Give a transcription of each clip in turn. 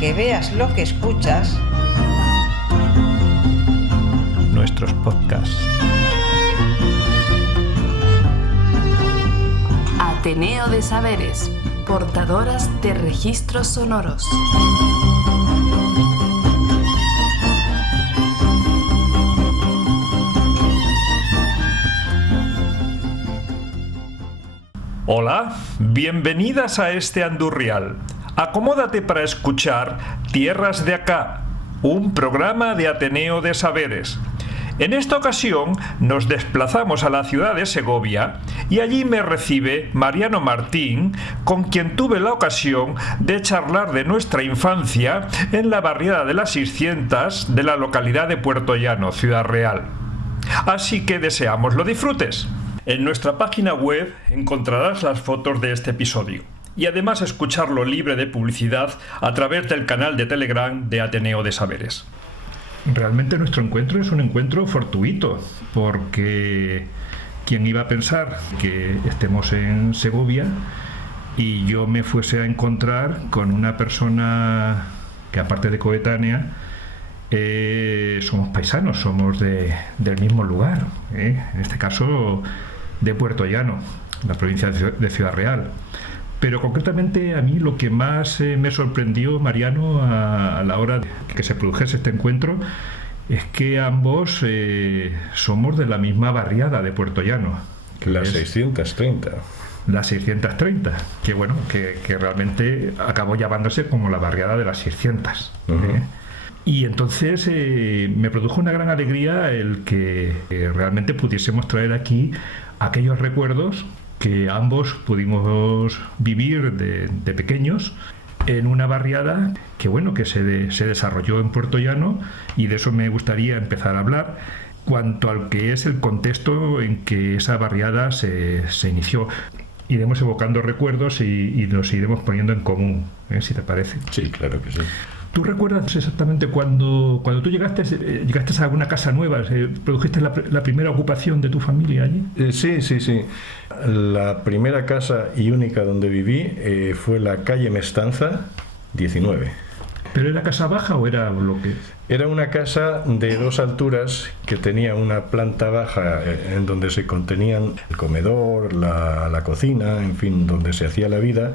que veas lo que escuchas. Nuestros podcasts. Ateneo de Saberes, portadoras de registros sonoros. Hola, bienvenidas a este Andurrial. Acomódate para escuchar Tierras de Acá, un programa de Ateneo de Saberes. En esta ocasión nos desplazamos a la ciudad de Segovia y allí me recibe Mariano Martín, con quien tuve la ocasión de charlar de nuestra infancia en la barriada de las 600 de la localidad de Puerto Llano, Ciudad Real. Así que deseamos lo disfrutes. En nuestra página web encontrarás las fotos de este episodio y además escucharlo libre de publicidad a través del canal de Telegram de Ateneo de Saberes. Realmente nuestro encuentro es un encuentro fortuito, porque ¿quién iba a pensar que estemos en Segovia y yo me fuese a encontrar con una persona que, aparte de coetánea, somos paisanos, somos del mismo lugar, en este caso de Puerto Llano, la provincia de Ciudad Real. Pero concretamente a mí lo que más me sorprendió, Mariano, a la hora de que se produjese este encuentro, es que ambos somos de la misma barriada de Puerto Llano. La 630. La 630, que bueno, que realmente acabó llamándose como la barriada de las 600. Y entonces me produjo una gran alegría el que realmente pudiésemos traer aquí aquellos recuerdos que ambos pudimos vivir de pequeños en una barriada que bueno, que se desarrolló en Puerto Llano, y de eso me gustaría empezar a hablar cuanto al que es el contexto en que esa barriada se inició. Iremos evocando recuerdos y los iremos poniendo en común, si te parece. Sí, claro que sí. ¿Tú recuerdas exactamente cuando tú llegaste a una casa nueva? ¿Produjiste la primera ocupación de tu familia allí? Sí. La primera casa y única donde viví fue la calle Mestanza 19. ¿Pero era casa baja o era bloque? Era una casa de 2 alturas que tenía una planta baja en donde se contenían el comedor, la cocina, en fin, donde se hacía la vida,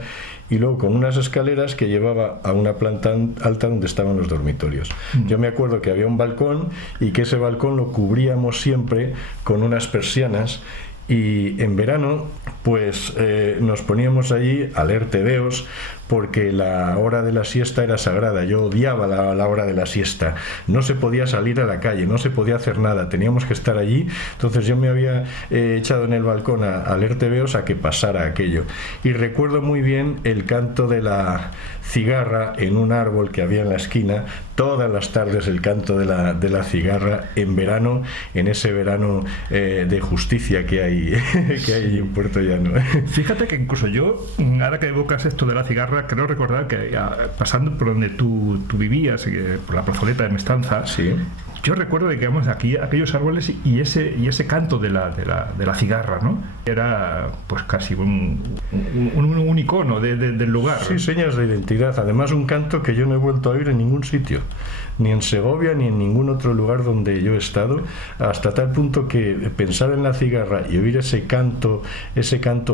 y luego con unas escaleras que llevaba a una planta alta donde estaban los dormitorios. Yo me acuerdo que había un balcón y que ese balcón lo cubríamos siempre con unas persianas, y en verano pues nos poníamos allí a leer tebeos, porque la hora de la siesta era sagrada. Yo odiaba la hora de la siesta. No se podía salir a la calle, no se podía hacer nada, teníamos que estar allí. Entonces yo me había echado en el balcón a leer tebeos a que pasara aquello. Y recuerdo muy bien el canto de la cigarra en un árbol que había en la esquina. Todas las tardes el canto de la cigarra en verano, en ese verano de justicia que hay en Puerto Llano. Fíjate que incluso yo, ahora que evocas esto de la cigarra, creo recordar que pasando por donde tú vivías, por la plazoleta de Mestanza, sí. Yo recuerdo de que vamos aquí aquellos árboles y ese canto de la cigarra, ¿no? Era pues casi un icono del lugar. Sí, señas de identidad. Además, un canto que yo no he vuelto a oír en ningún sitio, ni en Segovia ni en ningún otro lugar donde yo he estado, hasta tal punto que pensar en la cigarra y oír ese canto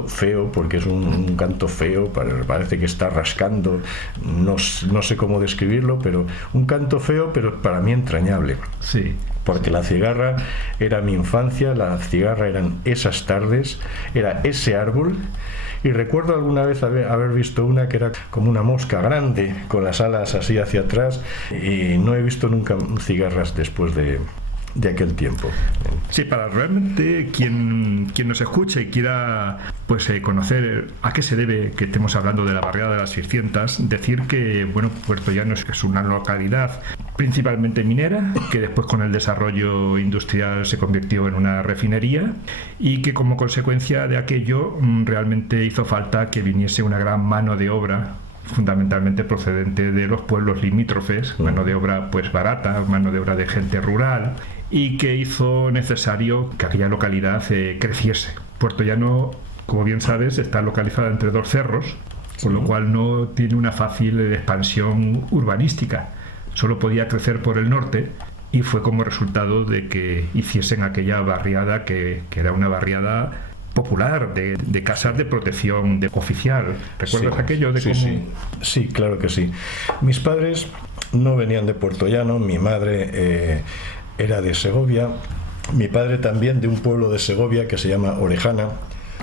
feo, porque es un canto feo, parece que está rascando, no sé cómo describirlo, pero un canto feo, pero para mí entrañable. Sí. Porque la cigarra era mi infancia, la cigarra eran esas tardes, era ese árbol. Y recuerdo alguna vez haber visto una que era como una mosca grande, con las alas así hacia atrás, y no he visto nunca cigarras después de aquel tiempo. Sí, para realmente quien nos escuche y quiera pues conocer a qué se debe que estemos hablando de la barriada de las 600, decir que bueno, Puerto Llano es una localidad principalmente minera, que después con el desarrollo industrial se convirtió en una refinería, y que como consecuencia de aquello realmente hizo falta que viniese una gran mano de obra, fundamentalmente procedente de los pueblos limítrofes, mano de obra pues barata, mano de obra de gente rural, y que hizo necesario que aquella localidad creciese. Puerto Llano, como bien sabes, está localizada entre 2 cerros, con lo cual no tiene una fácil expansión urbanística. Solo podía crecer por el norte y fue como resultado de que hiciesen aquella barriada que era una barriada popular, de casas de protección oficial. ¿Recuerdas aquello de cómo...? Sí, claro que sí. Mis padres no venían de Puertollano, mi madre era de Segovia, mi padre también de un pueblo de Segovia que se llama Orejana,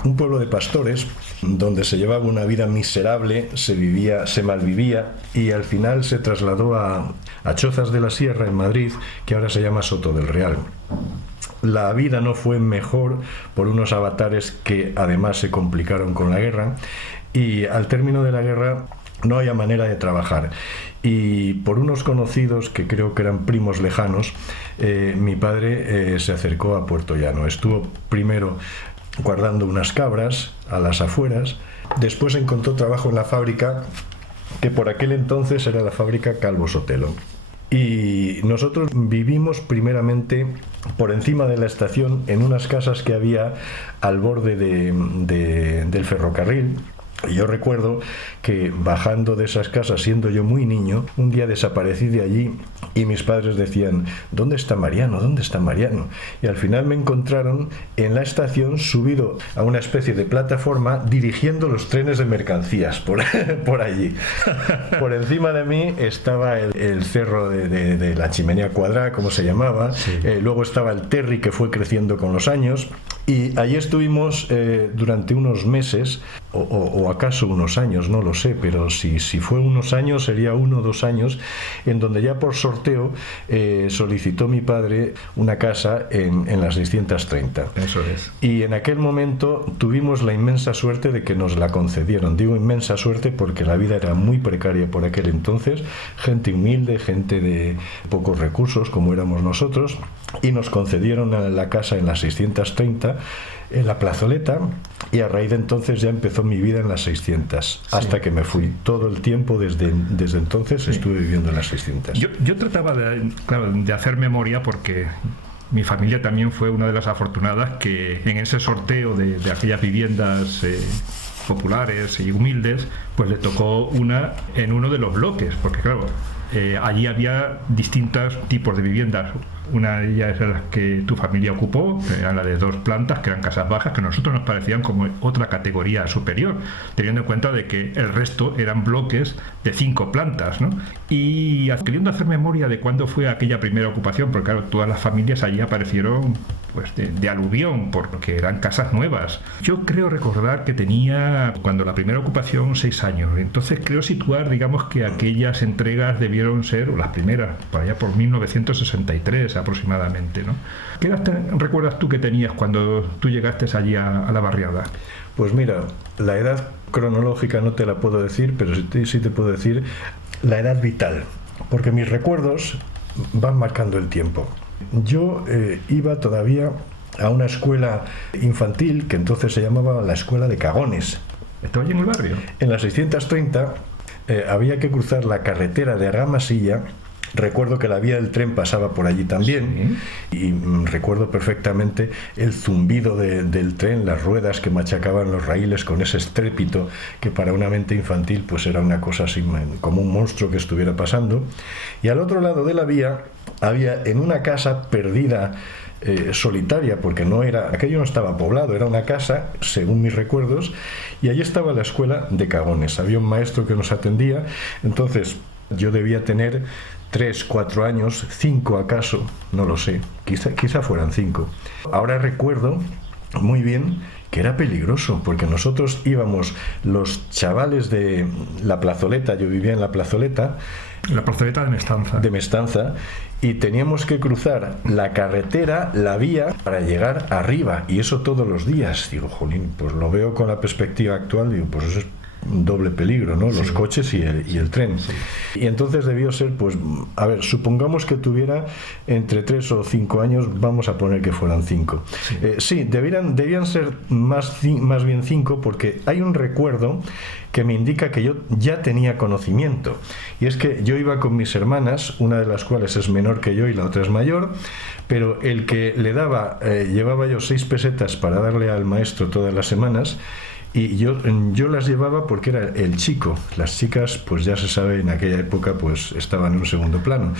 un pueblo de pastores donde se llevaba una vida miserable, se malvivía y al final se trasladó a Chozas de la Sierra en Madrid, que ahora se llama Soto del Real. La vida no fue mejor por unos avatares que además se complicaron con la guerra, y al término de la guerra no había manera de trabajar, y por unos conocidos que creo que eran primos lejanos, mi padre se acercó a Puertollano. Estuvo primero guardando unas cabras a las afueras, después encontró trabajo en la fábrica, que por aquel entonces era la fábrica Calvo Sotelo. Y nosotros vivimos primeramente por encima de la estación en unas casas que había al borde del ferrocarril. Y yo recuerdo que bajando de esas casas, siendo yo muy niño, un día desaparecí de allí y mis padres decían: ¿dónde está Mariano? ¿Dónde está Mariano? Y al final me encontraron en la estación subido a una especie de plataforma dirigiendo los trenes de mercancías por allí. Por encima de mí estaba el cerro de la Chimenea Cuadrada, como se llamaba. Sí. Luego estaba el Terri, que fue creciendo con los años. Y allí estuvimos durante unos meses, o acaso unos años, no lo sé, pero si fue unos años, sería 1 o 2 años, en donde ya por sorteo solicitó mi padre una casa en la 630. Eso es. Y en aquel momento tuvimos la inmensa suerte de que nos la concedieron. Digo inmensa suerte porque la vida era muy precaria por aquel entonces, gente humilde, gente de pocos recursos como éramos nosotros, y nos concedieron la casa en la 630, en la plazoleta, y a raíz de entonces ya empezó mi vida en las 600, hasta que me fui. Todo el tiempo desde entonces estuve viviendo en las 600. Yo trataba de hacer memoria, porque mi familia también fue una de las afortunadas que en ese sorteo de aquellas viviendas populares y humildes, pues le tocó una en uno de los bloques, porque claro, allí había distintos tipos de viviendas. Una de ellas era la que tu familia ocupó, era la de 2 plantas, que eran casas bajas, que a nosotros nos parecían como otra categoría superior, teniendo en cuenta de que el resto eran bloques de 5 plantas, ¿no? Y queriendo hacer memoria de cuándo fue aquella primera ocupación, porque claro, todas las familias allí aparecieron pues de aluvión, porque eran casas nuevas. Yo creo recordar que tenía, cuando la primera ocupación, 6 años. Entonces creo situar, digamos, que aquellas entregas debieron ser, o las primeras, por allá por 1963 aproximadamente, ¿no? ¿Qué edad recuerdas tú que tenías cuando tú llegaste allí a la barriada? Pues mira, la edad cronológica no te la puedo decir, pero sí te puedo decir la edad vital, porque mis recuerdos van marcando el tiempo. Yo iba todavía a una escuela infantil que entonces se llamaba la Escuela de Cagones. ¿Estaba allí en el barrio? En la 630 había que cruzar la carretera de Argamasilla. Recuerdo que la vía del tren pasaba por allí también, sí. Y recuerdo perfectamente el zumbido del tren, las ruedas que machacaban los raíles con ese estrépito que para una mente infantil pues era una cosa así como un monstruo que estuviera pasando. Y al otro lado de la vía había, en una casa perdida, solitaria, porque aquello no estaba poblado, era una casa, según mis recuerdos, y allí estaba la Escuela de Cagones. Había un maestro que nos atendía. Entonces yo debía tener 3, 4 años, 5 acaso, no lo sé, quizá fueran 5. Ahora recuerdo muy bien que era peligroso, porque nosotros íbamos, los chavales de la plazoleta, yo vivía en la plazoleta de Mestanza, y teníamos que cruzar la carretera, la vía, para llegar arriba, y eso todos los días. Digo, jolín, pues lo veo con la perspectiva actual, digo, pues eso es un doble peligro, ¿no? Los coches y el tren. Sí. Y entonces debió ser, pues, a ver, supongamos que tuviera entre 3 o 5 años, vamos a poner que fueran 5. Sí, debían ser más bien 5, porque hay un recuerdo que me indica que yo ya tenía conocimiento. Y es que yo iba con mis hermanas, una de las cuales es menor que yo y la otra es mayor, pero el que le daba, llevaba yo 6 pesetas para darle al maestro todas las semanas, y yo las llevaba porque era el chico. Las chicas, pues ya se sabe, en aquella época pues estaban en un segundo plano.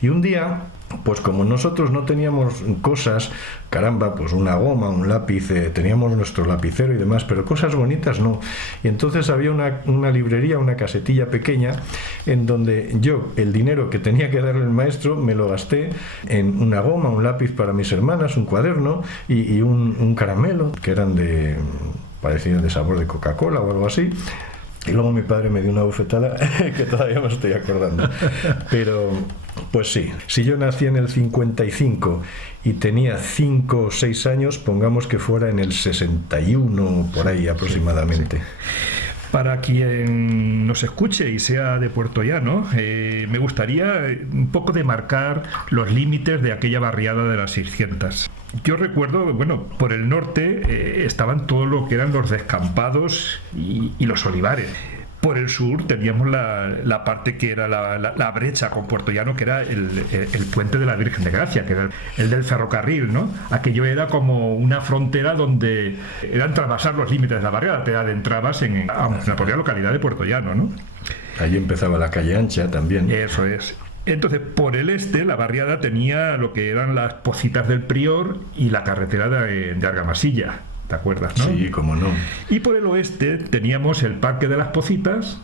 Y un día, pues como nosotros no teníamos cosas, caramba, pues una goma, un lápiz, teníamos nuestro lapicero y demás, pero cosas bonitas no. Y entonces había una librería, una casetilla pequeña, en donde yo el dinero que tenía que darle el maestro me lo gasté en una goma, un lápiz para mis hermanas, un cuaderno y un caramelo, que eran parecían de sabor de Coca-Cola o algo así. Y luego mi padre me dio una bofetada que todavía me estoy acordando. Pero, pues sí, si yo nací en el 55 y tenía 5 o 6 años, pongamos que fuera en el 61, por ahí aproximadamente. Sí. Para quien nos escuche y sea de Puerto Llano, me gustaría un poco demarcar los límites de aquella barriada de las 600. Yo recuerdo, bueno, por el norte estaban todo lo que eran los descampados y los olivares. Por el sur teníamos la parte que era la brecha con Puerto Llano, que era el puente de la Virgen de Gracia, que era el del ferrocarril, ¿no? Aquello era como una frontera donde eran trasvasar los límites de la barriada, te adentrabas en la propia localidad de Puerto Llano, ¿no? Allí empezaba la calle ancha también. Eso es. Entonces, por el este, la barriada tenía lo que eran las Pocitas del Prior y la carretera de Argamasilla. ¿Te acuerdas, no? Sí, cómo no. Y por el oeste teníamos el Parque de las Pocitas,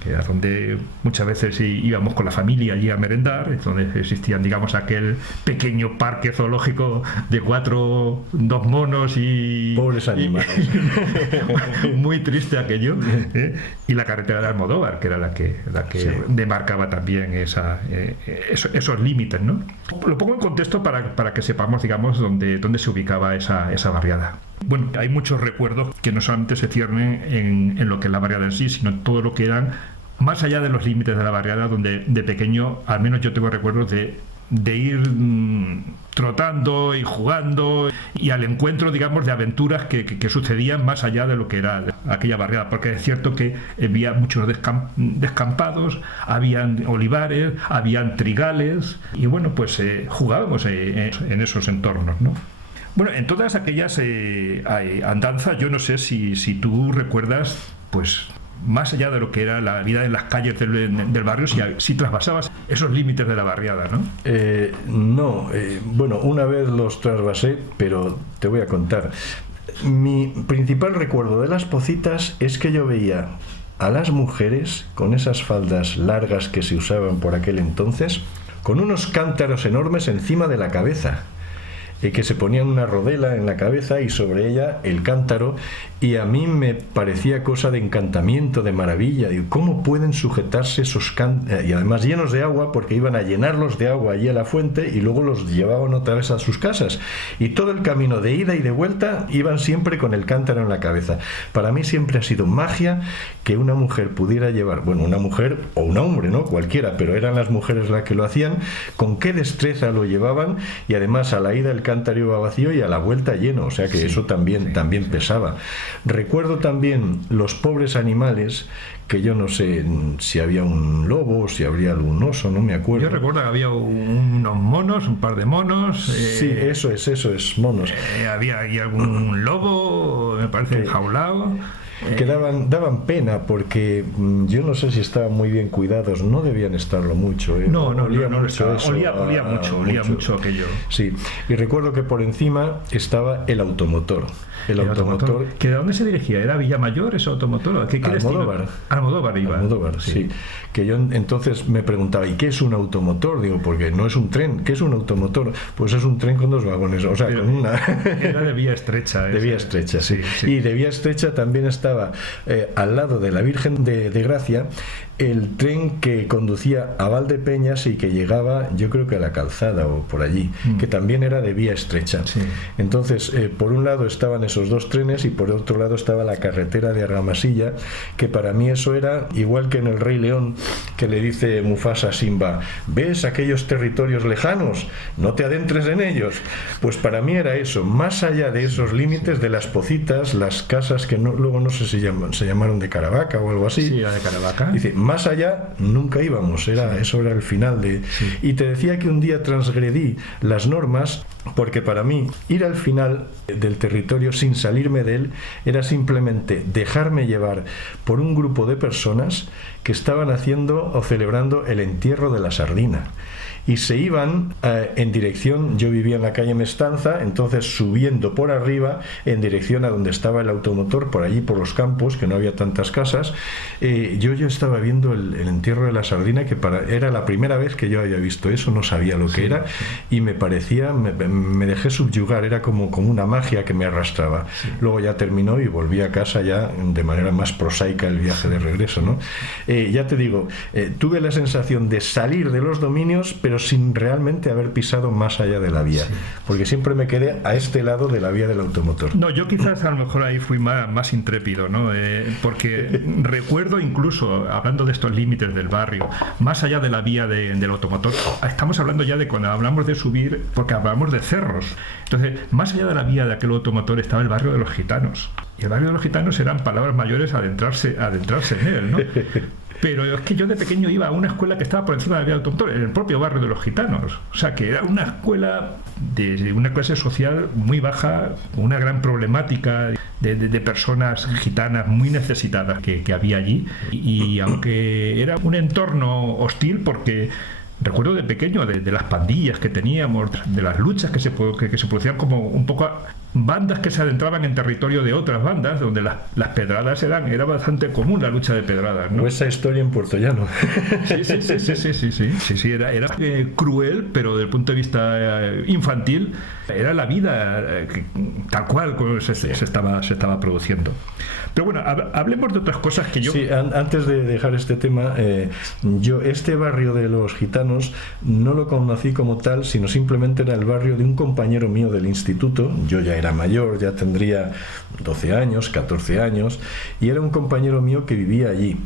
que era donde muchas veces íbamos con la familia allí a merendar, donde existían, digamos, aquel pequeño parque zoológico de 2 monos y... Pobres animales. Muy triste aquello. Y la carretera de Almodóvar, que era la que sí, demarcaba también esos límites, ¿no? Lo pongo en contexto para que sepamos, digamos, dónde se ubicaba esa barriada. Bueno, hay muchos recuerdos que no solamente se ciernen en lo que es la barriada en sí, sino en todo lo que eran más allá de los límites de la barriada, donde de pequeño, al menos yo tengo recuerdos de ir trotando y jugando y al encuentro, digamos, de aventuras que sucedían más allá de lo que era aquella barriada, porque es cierto que había muchos descampados, habían olivares, habían trigales y bueno, pues jugábamos en esos entornos, ¿no? Bueno, en todas aquellas andanzas, yo no sé si tú recuerdas, pues más allá de lo que era la vida en las calles del barrio, si traspasabas esos límites de la barriada, ¿no? No, bueno, una vez los trasvasé, pero te voy a contar. Mi principal recuerdo de las Pocitas es que yo veía a las mujeres con esas faldas largas que se usaban por aquel entonces, con unos cántaros enormes encima de la cabeza, que se ponían una rodela en la cabeza y sobre ella el cántaro, y a mí me parecía cosa de encantamiento, de maravilla. Digo, ¿cómo pueden sujetarse esos cántaros? Y además llenos de agua, porque iban a llenarlos de agua allí a la fuente y luego los llevaban otra vez a sus casas. Y todo el camino de ida y de vuelta iban siempre con el cántaro en la cabeza. Para mí siempre ha sido magia que una mujer pudiera llevar, bueno, una mujer o un hombre, ¿no? Cualquiera, pero eran las mujeres las que lo hacían, con qué destreza lo llevaban, y además a la ida el cántaro iba vacío y a la vuelta lleno, o sea que sí, eso también pesaba. Recuerdo también los pobres animales, que yo no sé si había un lobo o si habría algún oso, no me acuerdo. Yo recuerdo que había unos monos, un par de monos. Sí, eso es, monos. Había algún lobo, me parece, enjaulado. Que daban pena, porque yo no sé si estaban muy bien cuidados, no debían estarlo mucho. Olía mucho aquello. Sí, y recuerdo que por encima estaba el automotor. El automotor. ¿Que de dónde se dirigía? ¿Era Villamayor ese automotor? ¿Qué Almodóvar. Almodóvar iba. Almodóvar, sí. Que yo entonces me preguntaba, ¿y qué es un automotor? Digo, porque no es un tren. ¿Qué es un automotor? Pues es un tren con 2 vagones, o sea, con una... Era de vía estrecha. De vía estrecha, sí. Y de vía estrecha también estaba al lado de la Virgen de Gracia el tren que conducía a Valdepeñas y que llegaba, yo creo que a la Calzada o por allí, que también era de vía estrecha. Sí. Entonces, por un lado estaban esos 2 trenes y por otro lado estaba la carretera de Argamasilla, que para mí eso era igual que en el Rey León, que le dice Mufasa a Simba, ¿ves aquellos territorios lejanos? No te adentres en ellos. Pues para mí era eso, más allá de esos límites de las Pocitas, las casas que luego no sé si se llamaron de Caravaca o algo así. Sí, de Caravaca. Dice, más allá nunca íbamos, eso era el final de... Y te decía que un día transgredí las normas porque para mí ir al final del territorio sin salirme de él era simplemente dejarme llevar por un grupo de personas que estaban haciendo o celebrando el entierro de la sardina. Y se iban en dirección, yo vivía en la calle Mestanza, entonces subiendo por arriba en dirección a donde estaba el automotor, por allí por los campos, que no había tantas casas. Yo estaba viendo el entierro de la sardina, que era la primera vez que yo había visto eso, no sabía lo que era, y me parecía, me dejé subyugar, era como una magia que me arrastraba. Luego ya terminó y volví a casa ya de manera más prosaica el viaje de regreso, ¿no? Ya te digo, tuve la sensación de salir de los dominios, pero sin realmente haber pisado más allá de la vía, porque siempre me quedé a este lado de la vía del automotor. No, yo quizás a lo mejor ahí fui más intrépido, ¿no? Porque recuerdo incluso, hablando de estos límites del barrio, más allá de la vía del automotor, estamos hablando ya de cuando hablamos de subir, porque hablamos de cerros. Entonces, más allá de la vía de aquel automotor estaba el barrio de los gitanos. Y el barrio de los gitanos eran palabras mayores a adentrarse en él, ¿no? Pero es que yo de pequeño iba a una escuela que estaba por encima de la vía del automotor, en el propio barrio de los gitanos. O sea, que era una escuela de una clase social muy baja, con una gran problemática de personas gitanas muy necesitadas que había allí. Y aunque era un entorno hostil, porque recuerdo de pequeño de las pandillas que teníamos, de las luchas que se producían, como un poco bandas que se adentraban en territorio de otras bandas, donde las pedradas era bastante común, la lucha de pedradas, ¿no? O esa historia en Puertollano. Sí, era cruel, pero desde el punto de vista infantil era la vida tal cual se estaba produciendo. Pero bueno, hablemos de otras cosas que yo... Sí, antes de dejar este tema, yo este barrio de los gitanos no lo conocí como tal, sino simplemente era el barrio de un compañero mío del instituto. Yo ya era mayor, ya tendría 12 años, 14 años, y era un compañero mío que vivía allí.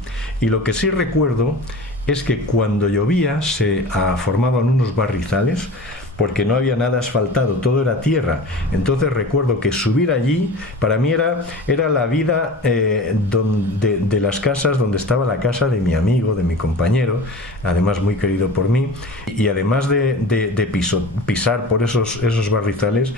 Y lo que sí recuerdo es que cuando llovía se formaban unos barrizales, porque no había nada asfaltado, todo era tierra. Entonces recuerdo que subir allí para mí era la vida de las casas, donde estaba la casa de mi amigo, de mi compañero, además muy querido por mí, y además de pisar por esos barrizales,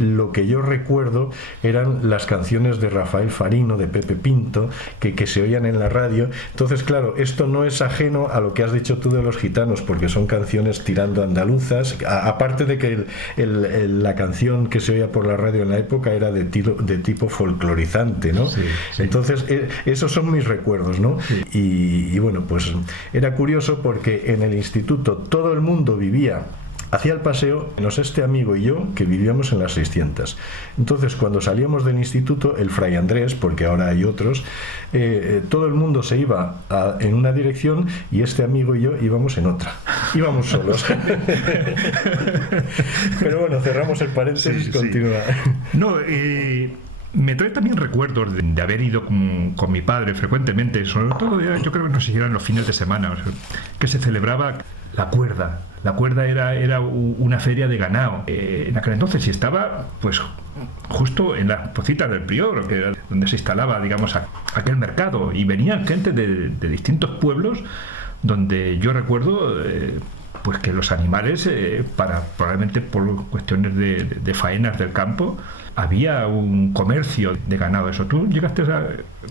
lo que yo recuerdo eran las canciones de Rafael Farino, de Pepe Pinto, que se oían en la radio. Entonces, claro, esto no es ajeno a lo que has dicho tú de los gitanos, porque son canciones tirando andaluzas, aparte de que la canción que se oía por la radio en la época era de tipo folclorizante, ¿no? Sí. Entonces, esos son mis recuerdos, ¿no? Sí. Y bueno, pues era curioso porque en el instituto todo el mundo vivía hacia el paseo, menos este amigo y yo, que vivíamos en las 600. Entonces, cuando salíamos del instituto, el Fray Andrés, porque ahora hay otros, todo el mundo se iba en una dirección y este amigo y yo íbamos en otra. Íbamos solos. Pero bueno, cerramos el paréntesis, continúa. No, me trae también recuerdos de haber ido con mi padre frecuentemente, sobre todo yo creo que no sé si eran los fines de semana, o sea, que se celebraba la cuerda. La cuerda era una feria de ganado. En aquel entonces, y estaba pues justo en las Pocitas del Prior, que era donde se instalaba, digamos, aquel mercado, y venían gente de distintos pueblos, donde yo recuerdo pues que los animales, probablemente por cuestiones de faenas del campo, había un comercio de ganado. Eso, ¿tú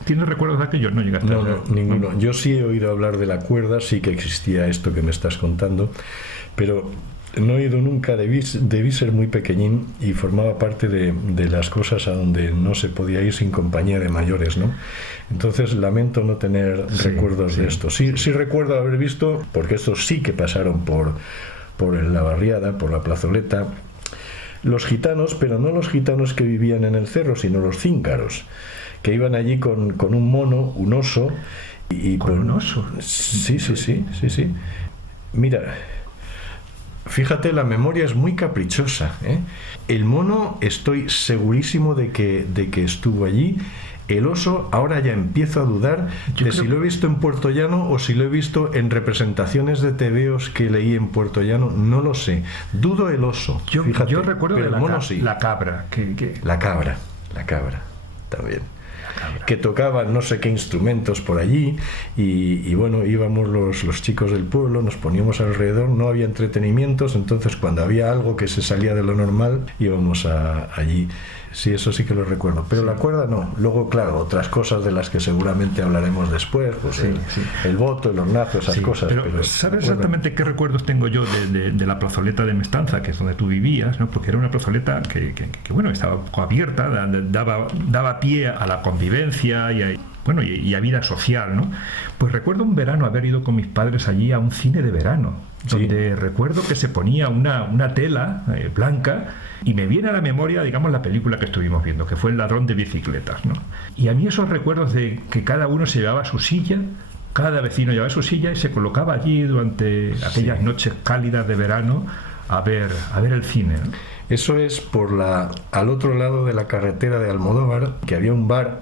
tienes recuerdos de aquello? No llegaste. No, ninguno. Yo sí he oído hablar de la cuerda, sí que existía esto que me estás contando, pero no he ido nunca, debí ser muy pequeñín y formaba parte de las cosas a donde no se podía ir sin compañía de mayores, ¿no? Entonces lamento no tener recuerdos de esto. Sí recuerdo haber visto, porque estos sí que pasaron por la barriada, por la plazoleta, los gitanos, pero no los gitanos que vivían en el cerro, sino los cíncaros, que iban allí con un mono, un oso. ¿Con un oso? Sí. Mira, fíjate, la memoria es muy caprichosa, ¿eh? El mono estoy segurísimo de que estuvo allí. El oso, ahora ya empiezo a dudar si lo he visto en Puertollano o si lo he visto en representaciones de tebeos que leí en Puertollano, no lo sé. Dudo el oso. Yo recuerdo de la cabra. La cabra también. que tocaban no sé qué instrumentos por allí, y bueno, íbamos los chicos del pueblo, nos poníamos alrededor, no había entretenimientos, entonces cuando había algo que se salía de lo normal íbamos allí. Sí, eso sí que lo recuerdo, pero la cuerda no. Luego, claro, otras cosas de las que seguramente hablaremos después, pues el boto, el hornazo, esas cosas. Pero ¿sabes exactamente qué recuerdos tengo yo de la plazoleta de Mestanza, que es donde tú vivías, ¿no? Porque era una plazoleta que bueno, estaba un poco abierta, daba pie a la convivencia y a vida social, ¿no? Pues recuerdo un verano haber ido con mis padres allí a un cine de verano, donde recuerdo que se ponía una tela blanca, y me viene a la memoria, digamos, la película que estuvimos viendo, que fue El ladrón de bicicletas, ¿no? Y a mí esos recuerdos de que cada uno se llevaba su silla, cada vecino llevaba su silla y se colocaba allí durante aquellas noches cálidas de verano a ver el cine, ¿no? Eso es al otro lado de la carretera de Almodóvar, que había un bar,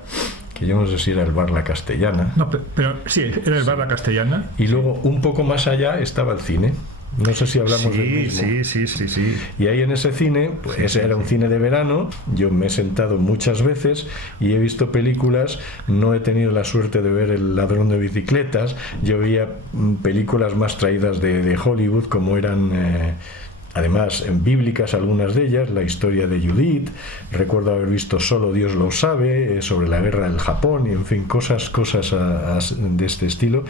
que yo no sé si era el bar La Castellana. No, pero sí, era el bar La Castellana. Y luego, un poco más allá, estaba el cine. No sé si hablamos del mismo. Sí. Y ahí en ese cine, pues ese era un cine de verano, yo me he sentado muchas veces y he visto películas, no he tenido la suerte de ver El ladrón de bicicletas, yo veía películas más traídas de Hollywood, como eran... además, bíblicas algunas de ellas, la historia de Judith, recuerdo haber visto Solo Dios lo sabe, sobre la guerra del Japón, y en fin, cosas de este estilo.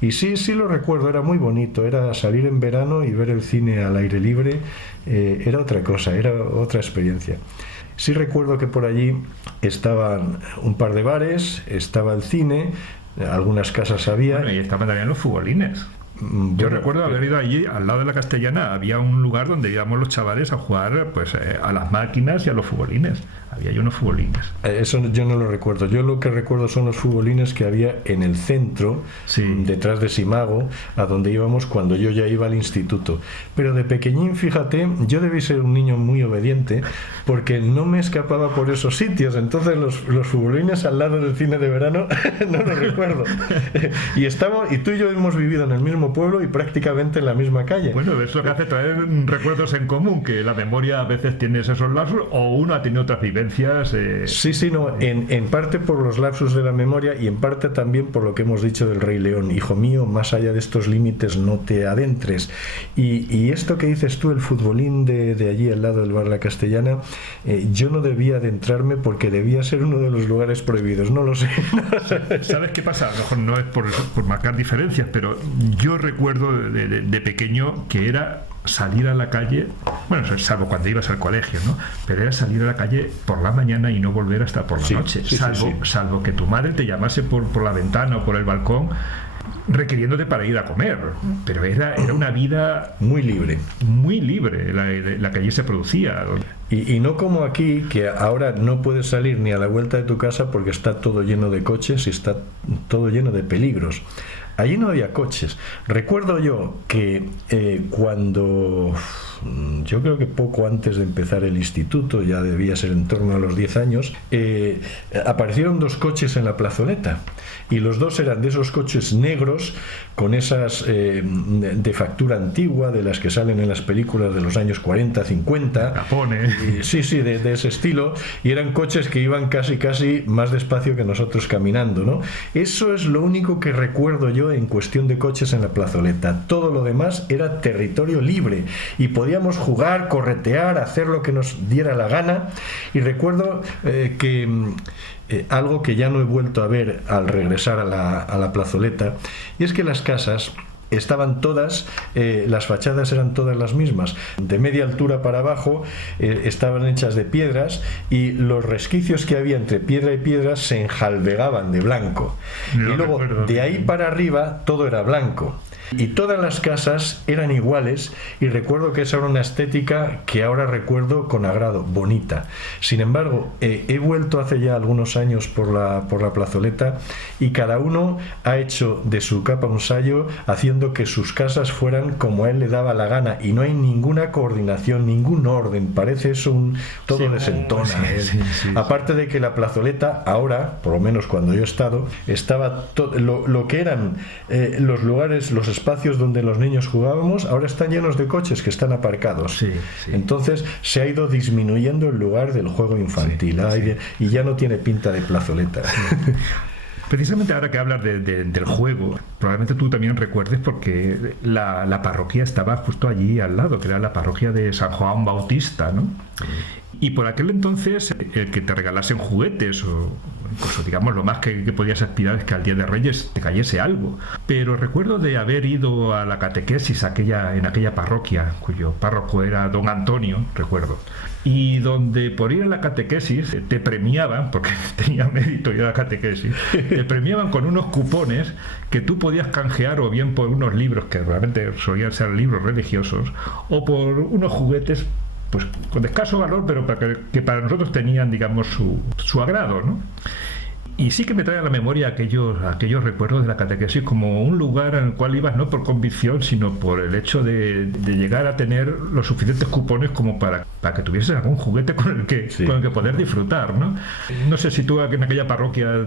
Y sí lo recuerdo, era muy bonito, era salir en verano y ver el cine al aire libre, era otra cosa, era otra experiencia. Sí recuerdo que por allí estaban un par de bares, estaba el cine, algunas casas había... Bueno, y estaban también los futbolines. Yo recuerdo haber ido allí, al lado de la Castellana, había un lugar donde íbamos los chavales a jugar a las máquinas y a los futbolines. Había ahí unos futbolines. Eso yo no lo recuerdo. Yo lo que recuerdo son los futbolines que había en el centro, detrás de Simago, a donde íbamos cuando yo ya iba al instituto. Pero de pequeñín, fíjate, yo debí ser un niño muy obediente, porque no me escapaba por esos sitios. Entonces los futbolines al lado del cine de verano no lo recuerdo. Y tú y yo hemos vivido en el mismo pueblo y prácticamente en la misma calle. Bueno, eso lo que hace traer recuerdos en común, que la memoria a veces tiene esos lapsus, o uno ha tenido otras vivencias. En parte por los lapsus de la memoria, y en parte también por lo que hemos dicho del Rey León. Hijo mío, más allá de estos límites no te adentres. Y esto que dices tú, el futbolín de allí al lado del bar La Castellana, yo no debía adentrarme porque debía ser uno de los lugares prohibidos. No lo sé. ¿Sabes qué pasa? A lo mejor no es por marcar diferencias, pero yo recuerdo de pequeño que era salir a la calle, bueno, salvo cuando ibas al colegio, ¿no? Pero era salir a la calle por la mañana y no volver hasta por la noche, salvo que tu madre te llamase por la ventana o por el balcón requiriéndote para ir a comer, pero era una vida muy libre la que allí se producía. Y no como aquí, que ahora no puedes salir ni a la vuelta de tu casa porque está todo lleno de coches y está todo lleno de peligros. Allí no había coches. Recuerdo yo que cuando, yo creo que poco antes de empezar el instituto, ya debía ser en torno a los 10 años, aparecieron 2 coches en la plazoleta, y los 2 eran de esos coches negros con esas de factura antigua, de las que salen en las películas de los años 40, 50. Capone. De ese estilo, y eran coches que iban casi más despacio que nosotros caminando, ¿no? Eso es lo único que recuerdo yo en cuestión de coches en la plazoleta. Todo lo demás era territorio libre y podíamos jugar, corretear, hacer lo que nos diera la gana. Y recuerdo que algo que ya no he vuelto a ver al regresar a la plazoleta, y es que las casas estaban todas, las fachadas eran todas las mismas, de media altura para abajo, estaban hechas de piedras, y los resquicios que había entre piedra y piedra se enjalbegaban de blanco, y luego de ahí para arriba todo era blanco. Y todas las casas eran iguales, y recuerdo que esa era una estética que ahora recuerdo con agrado, bonita. Sin embargo, he vuelto hace ya algunos años por la plazoleta, y cada uno ha hecho de su capa un sayo, haciendo que sus casas fueran como a él le daba la gana, y no hay ninguna coordinación, ningún orden, parece eso todo desentona. Aparte de que la plazoleta ahora, por lo menos cuando yo he estado, estaba lo que eran los lugares, los espacios donde los niños jugábamos ahora están llenos de coches que están aparcados. Sí, sí. Entonces se ha ido disminuyendo el lugar del juego infantil, y ya no tiene pinta de plazoleta. Precisamente ahora que hablas del juego, probablemente tú también recuerdes porque la parroquia estaba justo allí al lado, que era la parroquia de San Juan Bautista, ¿no? Y por aquel entonces el que te regalasen juguetes o incluso digamos lo más que podías aspirar es que al Día de Reyes te cayese algo. Pero recuerdo de haber ido a la catequesis en aquella parroquia, cuyo párroco era don Antonio, recuerdo. Y donde por ir a la catequesis te premiaban, porque tenía mérito ir a la catequesis, te premiaban con unos cupones que tú podías canjear o bien por unos libros que realmente solían ser libros religiosos o por unos juguetes pues con escaso valor, pero que para nosotros tenían, digamos, su agrado, ¿no? Y sí que me trae a la memoria aquellos recuerdos de la catequesis como un lugar en el cual ibas no por convicción, sino por el hecho de llegar a tener los suficientes cupones como para que tuvieses algún juguete con el que poder disfrutar, ¿no? No sé si tú en aquella parroquia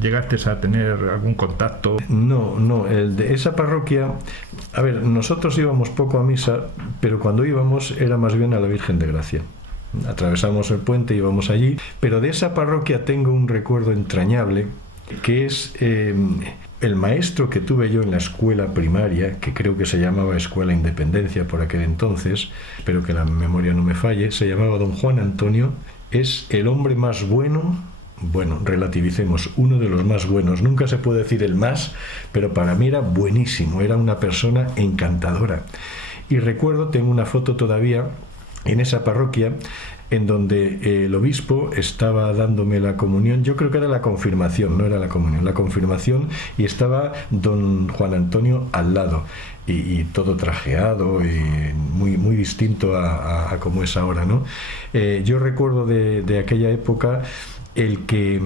llegaste a tener algún contacto. No, el de esa parroquia, a ver, nosotros íbamos poco a misa, pero cuando íbamos era más bien a la Virgen de Gracia. Atravesamos el puente y íbamos allí, pero de esa parroquia tengo un recuerdo entrañable, que es el maestro que tuve yo en la escuela primaria, que creo que se llamaba Escuela Independencia por aquel entonces, espero que la memoria no me falle, se llamaba don Juan Antonio. Es el hombre más bueno, relativicemos, uno de los más buenos, nunca se puede decir el más, pero para mí era buenísimo, era una persona encantadora. Y recuerdo, tengo una foto todavía en esa parroquia en donde el obispo estaba dándome la comunión. Yo creo que era la confirmación, no era la comunión, la confirmación, y estaba don Juan Antonio al lado y todo trajeado y muy distinto a como es ahora, ¿no? Yo recuerdo de aquella época el que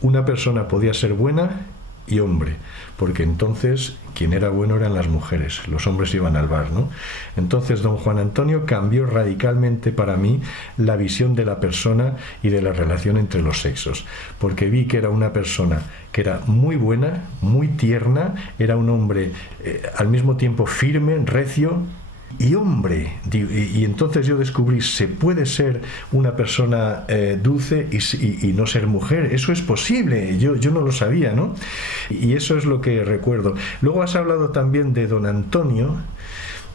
una persona podía ser buena y hombre, porque entonces quien era bueno eran las mujeres, los hombres iban al bar, ¿no? Entonces don Juan Antonio cambió radicalmente para mí la visión de la persona y de la relación entre los sexos, porque vi que era una persona que era muy buena, muy tierna, era un hombre al mismo tiempo firme, recio y hombre, y entonces yo descubrí, se puede ser una persona dulce y no ser mujer, eso es posible, yo no lo sabía, ¿no? Y eso es lo que recuerdo. Luego has hablado también de don Antonio.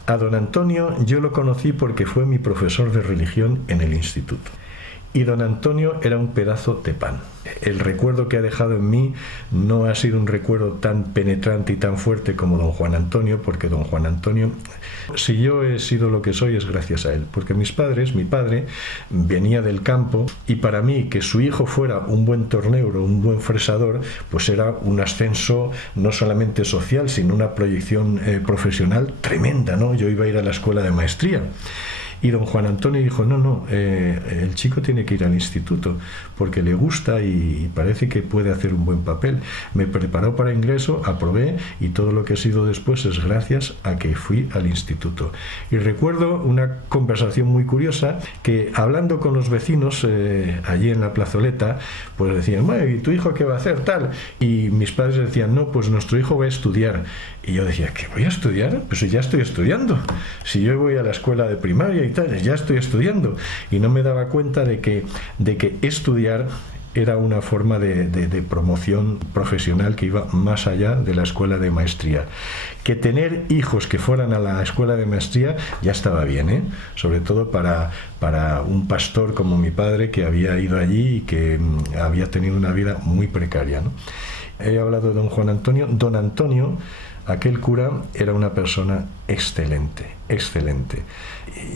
A don Antonio yo lo conocí porque fue mi profesor de religión en el instituto. Y don Antonio era un pedazo de pan. El recuerdo que ha dejado en mí no ha sido un recuerdo tan penetrante y tan fuerte como don Juan Antonio, porque don Juan Antonio, si yo he sido lo que soy es gracias a él, porque mi padre venía del campo y para mí que su hijo fuera un buen torneuro, un buen fresador, pues era un ascenso no solamente social, sino una proyección profesional tremenda, ¿no? Yo iba a ir a la escuela de maestría. Y don Juan Antonio dijo, no, el chico tiene que ir al instituto porque le gusta y parece que puede hacer un buen papel. Me preparó para ingreso, aprobé y todo lo que he sido después es gracias a que fui al instituto. Y recuerdo una conversación muy curiosa que hablando con los vecinos allí en la plazoleta, pues decían, bueno, ¿y tu hijo qué va a hacer tal? Y mis padres decían, no, pues nuestro hijo va a estudiar. Y yo decía, ¿qué voy a estudiar? Pues ya estoy estudiando. Si yo voy a la escuela de primaria y tal, ya estoy estudiando. Y no me daba cuenta de que estudiar era una forma de promoción profesional que iba más allá de la escuela de maestría. Que tener hijos que fueran a la escuela de maestría ya estaba bien, ¿eh? Sobre todo para un pastor como mi padre, que había ido allí y que había tenido una vida muy precaria, ¿no? He hablado de don Juan Antonio. Don Antonio, aquel cura, era una persona excelente.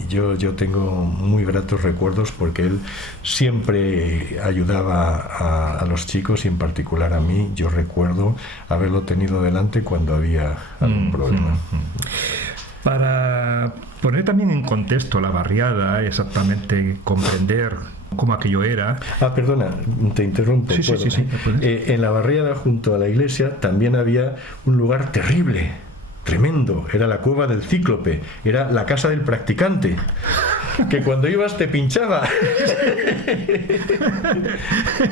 Yo tengo muy gratos recuerdos porque él siempre ayudaba a los chicos y en particular a mí. Yo recuerdo haberlo tenido delante cuando había algún problema. Para poner también en contexto la barriada, exactamente comprender cómo aquello era. Perdona, te interrumpo. Sí. En la barriada junto a la iglesia también había un lugar terrible, tremendo, era la cueva del Cíclope, era la casa del practicante. que cuando ibas te pinchaba.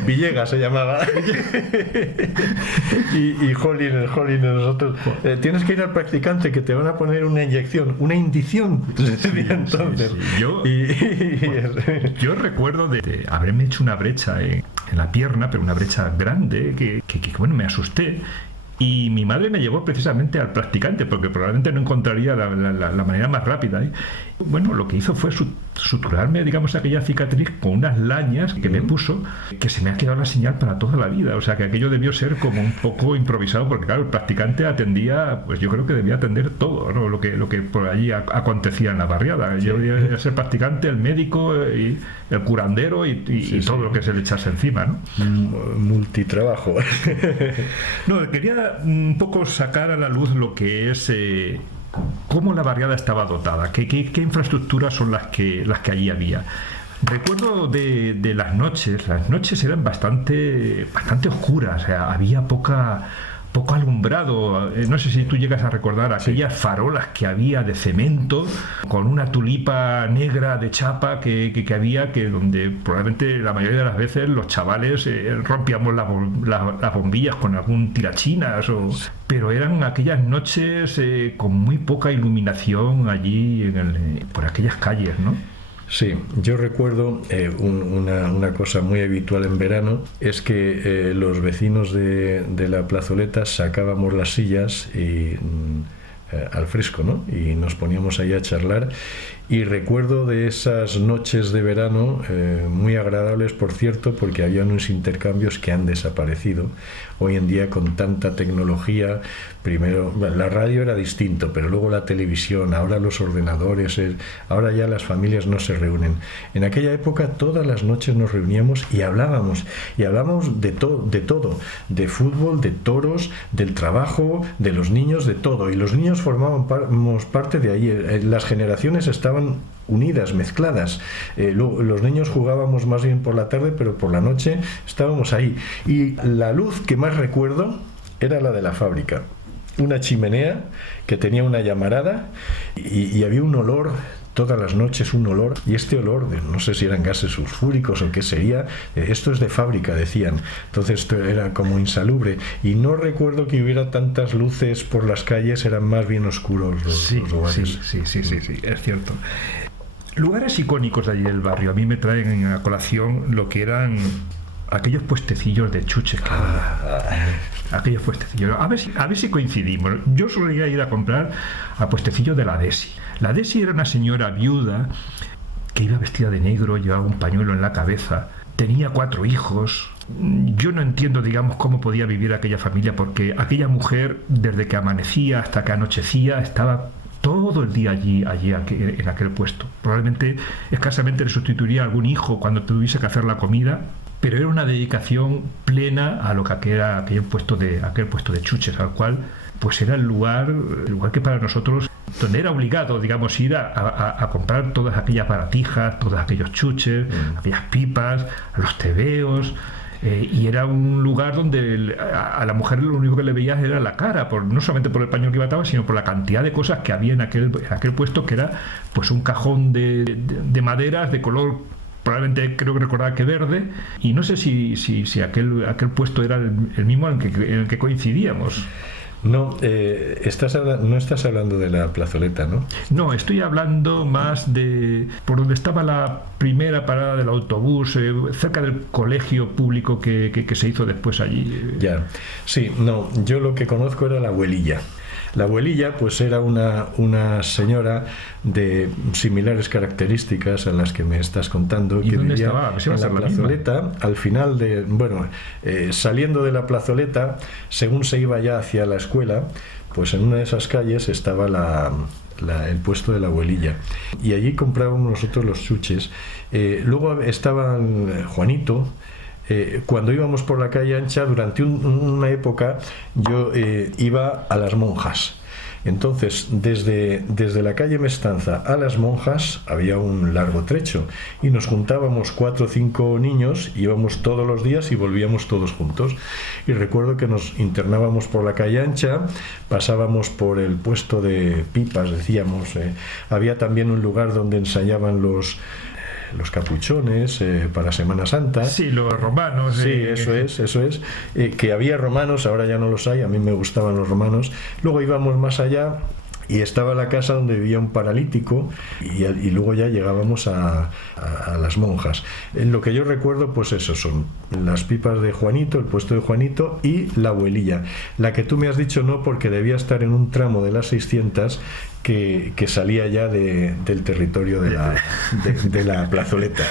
Villegas se llamaba. y Jolín nosotros. Tienes que ir al practicante que te van a poner una inyección, una indición, se decía entonces. Sí. Yo recuerdo de haberme hecho una brecha en la pierna, pero una brecha grande, que bueno, me asusté. Y mi madre me llevó precisamente al practicante, porque probablemente no encontraría la manera más rápida. Bueno, lo que hizo fue suturarme, digamos, aquella cicatriz con unas lañas que me puso, que se me ha quedado la señal para toda la vida. O sea, que aquello debió ser como un poco improvisado, porque claro, el practicante atendía, pues yo creo que debía atender todo, ¿no? Lo que por allí acontecía en la barriada. Yo debía ser practicante, el médico, y el curandero y todo lo que se le echase encima, ¿no? Multitrabajo. No, quería un poco sacar a la luz lo que es cómo la barriada estaba dotada, qué infraestructuras son las que allí había. Recuerdo de las noches eran bastante oscuras, o sea, había poco alumbrado. No sé si tú llegas a recordar aquellas farolas que había de cemento con una tulipa negra de chapa que había, que donde probablemente la mayoría de las veces los chavales rompíamos las bombillas con algún tirachinas, pero eran aquellas noches con muy poca iluminación allí por aquellas calles, ¿no? Sí, yo recuerdo una cosa muy habitual en verano, es que los vecinos de la plazoleta sacábamos las sillas al fresco, ¿no? Y nos poníamos ahí a charlar. Y recuerdo de esas noches de verano muy agradables, por cierto, porque había unos intercambios que han desaparecido. Hoy en día, con tanta tecnología, primero la radio era distinto, pero luego la televisión, ahora los ordenadores, ahora ya las familias no se reúnen. En aquella época todas las noches nos reuníamos y hablábamos de todo, de fútbol, de toros, del trabajo, de los niños, de todo. Y los niños formábamos parte de ahí. Las generaciones estaban unidas, mezcladas. Los niños jugábamos más bien por la tarde, pero por la noche estábamos ahí. Y la luz que más recuerdo era la de la fábrica. Una chimenea que tenía una llamarada y había un olor todas las noches, un olor, y este olor, no sé si eran gases sulfúricos o qué sería, esto es de fábrica, decían. Entonces esto era como insalubre, y no recuerdo que hubiera tantas luces por las calles, eran más bien oscuros los lugares. Sí, es cierto. Lugares icónicos de allí del barrio, a mí me traen a colación lo que eran aquellos puestecillos de chuches que aquellos puestecillos. A ver si coincidimos. Yo solía ir a comprar a puestecillos de la Desi. La Desi era una señora viuda que iba vestida de negro, llevaba un pañuelo en la cabeza, tenía 4 hijos. Yo no entiendo, digamos, cómo podía vivir aquella familia, porque aquella mujer, desde que amanecía hasta que anochecía, estaba todo el día allí en aquel puesto. Probablemente escasamente le sustituiría a algún hijo cuando tuviese que hacer la comida, pero era una dedicación plena a lo que era aquel puesto de chuches, al cual pues era el lugar que para nosotros, donde era obligado, digamos, ir a comprar todas aquellas baratijas, todos aquellos chuches, aquellas pipas, los tebeos. Y era un lugar donde a la mujer lo único que le veías era la cara, no solamente por el pañuelo que llevaba, sino por la cantidad de cosas que había en aquel puesto, que era pues un cajón de maderas de color, probablemente creo que recordaba que verde, y no sé si aquel puesto era el mismo en el que coincidíamos. No, no estás hablando de la plazoleta, ¿no? No, estoy hablando más de por donde estaba la primera parada del autobús, cerca del colegio público que se hizo después allí. Ya, sí, no, yo lo que conozco era la abuelilla. La abuelilla pues era una señora de similares características a las que me estás contando, que vivía en la plazoleta, al final saliendo de la plazoleta, según se iba ya hacia la escuela, pues en una de esas calles estaba el puesto de la abuelilla, y allí comprábamos nosotros los chuches. Luego estaba Juanito. Cuando íbamos por la calle ancha, durante una época yo iba a las monjas. Entonces, desde la calle Mestanza a Las Monjas había un largo trecho y nos juntábamos 4 o 5 niños, íbamos todos los días y volvíamos todos juntos. Y recuerdo que nos internábamos por la calle Ancha, pasábamos por el puesto de pipas, decíamos. Había también un lugar donde ensayaban los capuchones para Semana Santa. Sí, los romanos. Sí, eso es. Que había romanos, ahora ya no los hay, a mí me gustaban los romanos. Luego íbamos más allá y estaba la casa donde vivía un paralítico y luego ya llegábamos a Las Monjas. En lo que yo recuerdo, pues eso son las pipas de Juanito, el puesto de Juanito y la abuelilla. La que tú me has dicho no, porque debía estar en un tramo de las 600 que salía ya del territorio de la plazoleta.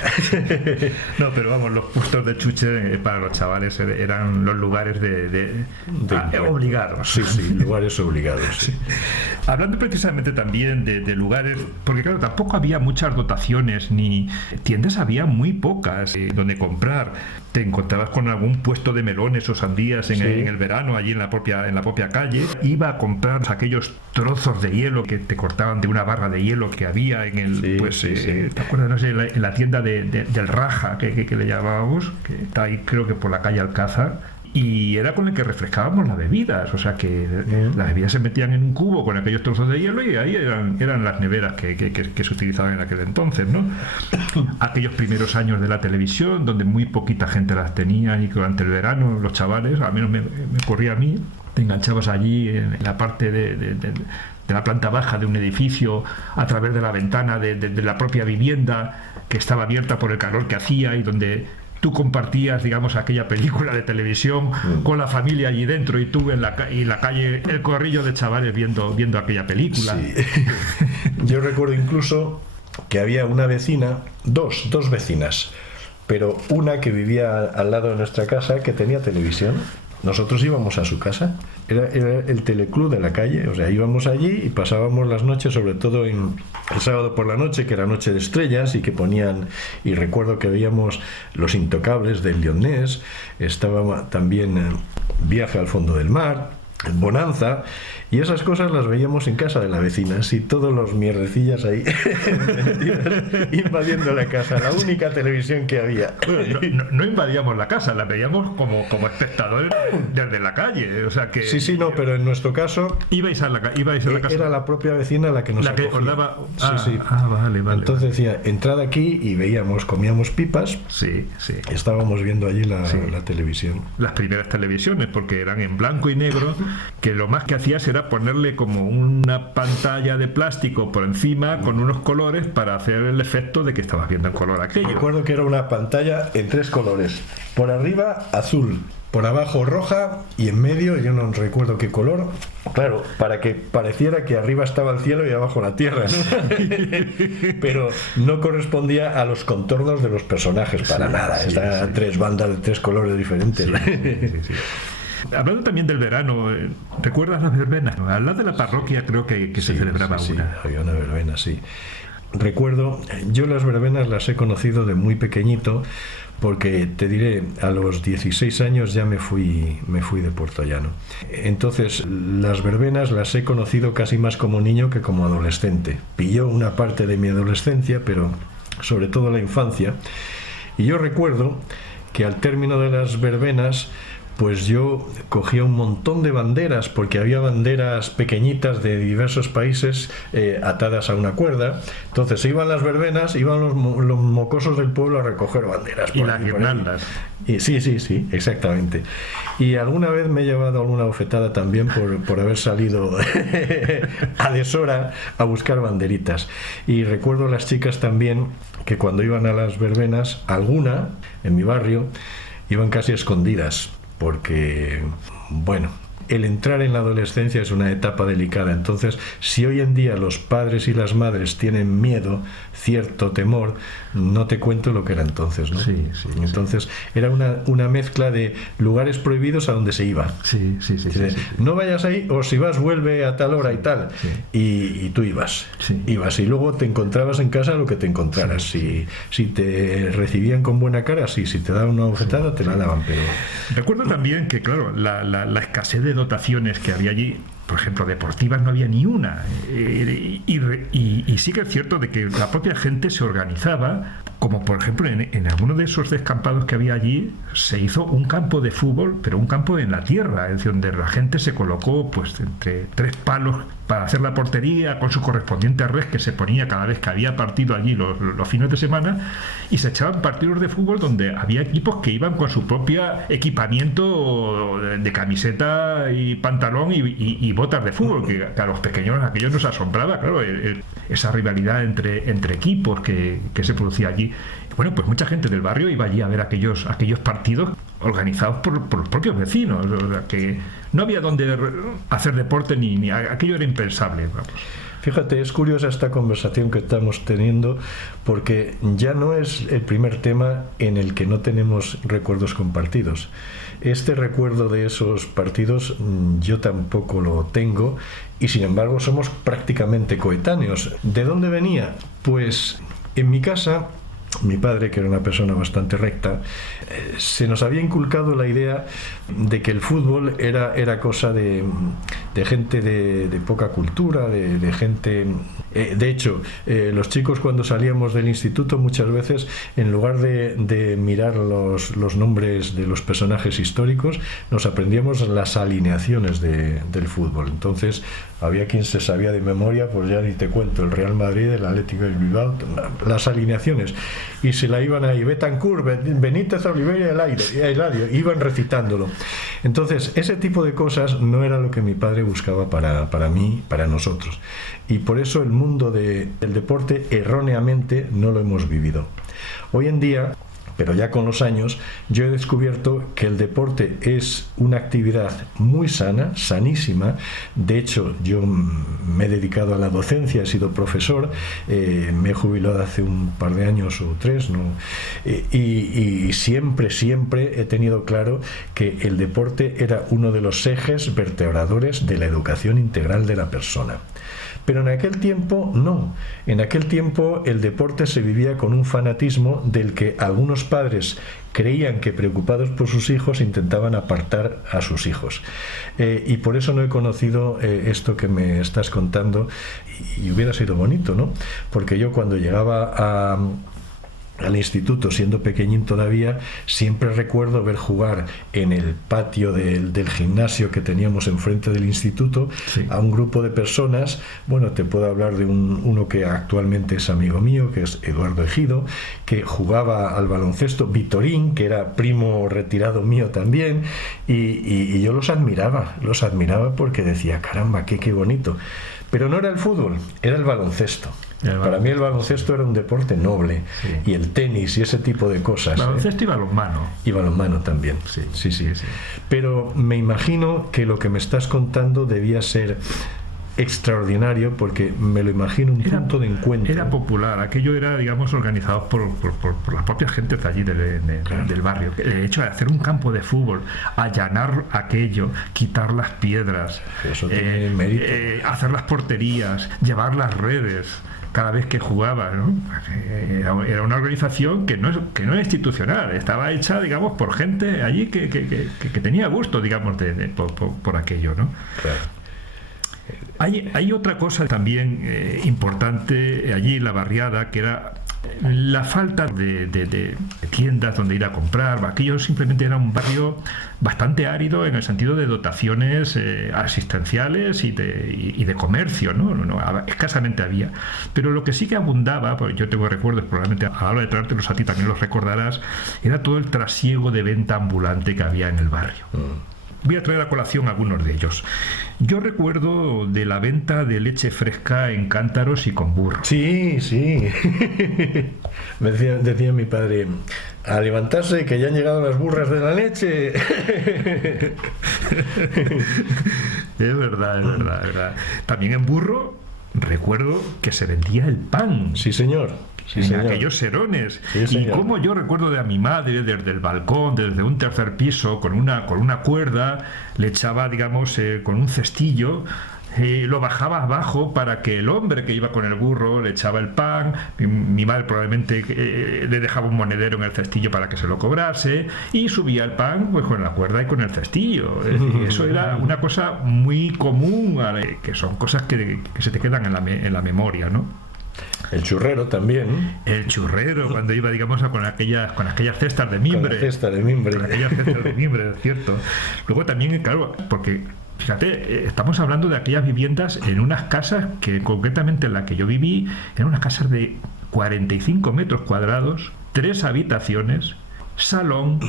No, pero vamos, los puestos de chuche para los chavales eran los lugares obligados. Sí, lugares obligados. Sí. Hablando precisamente también de lugares, porque claro, tampoco había muchas dotaciones, ni tiendas había muy pocas donde comprar. Te encontrabas con algún puesto de melones o sandías en el verano, allí en la propia calle. Iba a comprar aquellos trozos de hielo que te cortaban de una barra de hielo que había en el... ¿te acuerdas? No sé, en la tienda del Raja, que le llamábamos, que está ahí creo que por la calle Alcázar. Y era con el que refrescábamos las bebidas, o sea que las bebidas se metían en un cubo con aquellos trozos de hielo y ahí eran las neveras que se utilizaban en aquel entonces, ¿no? Aquellos primeros años de la televisión, donde muy poquita gente las tenía y que durante el verano los chavales, al menos me ocurría a mí, te enganchabas allí en la parte de la planta baja de un edificio, a través de la ventana de la propia vivienda que estaba abierta por el calor que hacía y donde tú compartías, digamos, aquella película de televisión con la familia allí dentro y tú en la calle, el corrillo de chavales viendo aquella película. Sí. Yo recuerdo incluso que había una vecina, dos vecinas, pero una que vivía al lado de nuestra casa que tenía televisión. Nosotros íbamos a su casa, era el teleclub de la calle, o sea, íbamos allí y pasábamos las noches, sobre todo el sábado por la noche, que era noche de estrellas, y que ponían, y recuerdo que veíamos Los Intocables del Lyonnés, estaba también Viaje al fondo del mar, Bonanza, y esas cosas las veíamos en casa de la vecina, así todos los mierdecillas ahí invadiendo la casa, la única televisión que había. Bueno, no invadíamos la casa, la veíamos como espectadores desde la calle, o sea que... Sí, no, pero en nuestro caso ibais a la casa. Era la propia vecina la que nos acogía. Os daba... Sí. Vale. Entonces decía, entrad aquí y comíamos pipas. Sí. Estábamos viendo allí la televisión. Las primeras televisiones, porque eran en blanco y negro, que lo más que hacías era ponerle como una pantalla de plástico por encima con unos colores para hacer el efecto de que estabas viendo en color aquello. Recuerdo que era una pantalla en 3 colores. Por arriba azul, por abajo roja y en medio, yo no recuerdo qué color, claro, para que pareciera que arriba estaba el cielo y abajo la tierra, ¿no? Pero no correspondía a los contornos de los personajes para nada. Estaban 3 bandas de 3 colores diferentes. Sí. Hablando también del verano, ¿recuerdas las verbenas? Al lado de la parroquia creo que se celebraba una. Sí, había una verbena, sí. Recuerdo, yo las verbenas las he conocido de muy pequeñito, porque te diré, a los 16 años ya me fui de Puertollano. Entonces, las verbenas las he conocido casi más como niño que como adolescente. Pilló una parte de mi adolescencia, pero sobre todo la infancia. Y yo recuerdo que al término de las verbenas, pues yo cogía un montón de banderas, porque había banderas pequeñitas de diversos países atadas a una cuerda. Entonces iban las verbenas, iban los mocosos del pueblo a recoger banderas. Y las guirnaldas. Sí, exactamente. Y alguna vez me he llevado alguna bofetada también por haber salido a deshora a buscar banderitas. Y recuerdo las chicas también que cuando iban a las verbenas, alguna en mi barrio, iban casi escondidas, porque, bueno, el entrar en la adolescencia es una etapa delicada. Entonces, si hoy en día los padres y las madres tienen miedo, cierto temor, no te cuento lo que era entonces, ¿no? Sí. Entonces, era una mezcla de lugares prohibidos a donde se iba. Sí. No vayas ahí, o si vas, vuelve a tal hora y tal. Sí. Y tú ibas. Sí. Ibas y luego te encontrabas en casa lo que te encontraras. Sí. Si te recibían con buena cara, sí. Si te daban una bofetada, te la daban, pero... Recuerdo también que, claro, la escasez de dotaciones que había allí por ejemplo, deportivas no había ni una. Y sí que es cierto de que la propia gente se organizaba, como por ejemplo en alguno de esos descampados que había allí, se hizo un campo de fútbol, pero un campo en la tierra, es decir, donde la gente se colocó pues entre 3 palos para hacer la portería, con su correspondiente red que se ponía cada vez que había partido allí los fines de semana, y se echaban partidos de fútbol donde había equipos que iban con su propio equipamiento de camiseta y pantalón y botas de fútbol, que a los pequeños aquellos nos asombraba, claro, esa rivalidad entre equipos que se producía allí. Bueno, pues mucha gente del barrio iba allí a ver aquellos partidos organizados por los propios vecinos, o sea, que no había donde hacer deporte ni aquello era impensable. Vamos. Fíjate, es curiosa esta conversación que estamos teniendo, porque ya no es el primer tema en el que no tenemos recuerdos compartidos. Este recuerdo de esos partidos yo tampoco lo tengo, y sin embargo somos prácticamente coetáneos. ¿De dónde venía? Pues en mi casa, mi padre, que era una persona bastante recta, se nos había inculcado la idea de que el fútbol era cosa de gente de poca cultura, de gente... de hecho, los chicos cuando salíamos del instituto muchas veces, en lugar de mirar los nombres de los personajes históricos, nos aprendíamos las alineaciones del fútbol. Entonces había quien se sabía de memoria, pues ya ni te cuento, el Real Madrid, el Atlético de Bilbao, las alineaciones, y se la iban ahí, Betancourt, Benítez, Oliveira, Eladio, iban recitándolo. Entonces ese tipo de cosas no era lo que mi padre buscaba para mí, para nosotros, y por eso el mundo del deporte erróneamente no lo hemos vivido. Hoy en día, pero ya con los años, yo he descubierto que el deporte es una actividad muy sana, sanísima. De hecho, yo me he dedicado a la docencia, he sido profesor, me he jubilado hace un par de años o 3, ¿no? Y siempre he tenido claro que el deporte era uno de los ejes vertebradores de la educación integral de la persona. Pero en aquel tiempo no. En aquel tiempo el deporte se vivía con un fanatismo del que algunos padres creían que, preocupados por sus hijos, intentaban apartar a sus hijos. Y por eso no he conocido esto que me estás contando, y hubiera sido bonito, ¿no? Porque yo cuando llegaba al instituto, siendo pequeñín todavía, siempre recuerdo ver jugar en el patio del gimnasio que teníamos enfrente del instituto, sí, a un grupo de personas. Bueno, te puedo hablar de uno que actualmente es amigo mío, que es Eduardo Ejido, que jugaba al baloncesto, Vitorín, que era primo retirado mío también, y yo los admiraba porque decía, caramba, qué bonito. Pero no era el fútbol, era el baloncesto. Para mí el baloncesto era un deporte noble, sí, y el tenis y ese tipo de cosas. Baloncesto y balonmano. Y balonmano también, sí. Pero me imagino que lo que me estás contando debía ser extraordinario, porque me lo imagino un punto de encuentro. Era popular, aquello era, digamos, organizado por las propias gentes de allí del barrio. El hecho de hacer un campo de fútbol, allanar aquello, quitar las piedras, eso tiene mérito. Hacer las porterías, llevar las redes cada vez que jugaba, ¿no? Era una organización que no era institucional, estaba hecha, digamos, por gente allí que tenía gusto, digamos, por aquello, ¿no? Claro. Hay otra cosa también importante allí en la barriada, que era la falta de tiendas donde ir a comprar. Aquello simplemente era un barrio bastante árido en el sentido de dotaciones asistenciales y de comercio, ¿no? Escasamente había. Pero lo que sí que abundaba, pues yo tengo recuerdos, probablemente a la hora de traértelos a ti también los recordarás, era todo el trasiego de venta ambulante que había en el barrio. Voy a traer a colación algunos de ellos. Yo recuerdo de la venta de leche fresca en cántaros y con burro. Sí. Decía mi padre, a levantarse que ya han llegado las burras de la leche. Es verdad. También en burro recuerdo que se vendía el pan. Sí, señor. En aquellos serones. Sí, y como yo recuerdo de a mi madre desde el balcón, desde un tercer piso, con una cuerda, le echaba, digamos, con un cestillo, lo bajaba abajo para que el hombre que iba con el burro le echaba el pan. Mi madre probablemente le dejaba un monedero en el cestillo para que se lo cobrase, y subía el pan pues con la cuerda y con el cestillo. Es decir, eso era una cosa muy común, que son cosas que se te quedan en la memoria, ¿no? El churrero también. El churrero, cuando iba, digamos, con aquellas cestas de mimbre. Con la cesta de mimbre. Con aquellas cestas de mimbre, es cierto. Luego también, claro, porque, fíjate, estamos hablando de aquellas viviendas en unas casas que, concretamente en la que yo viví, eran unas casas de 45 metros cuadrados, 3 habitaciones, salón,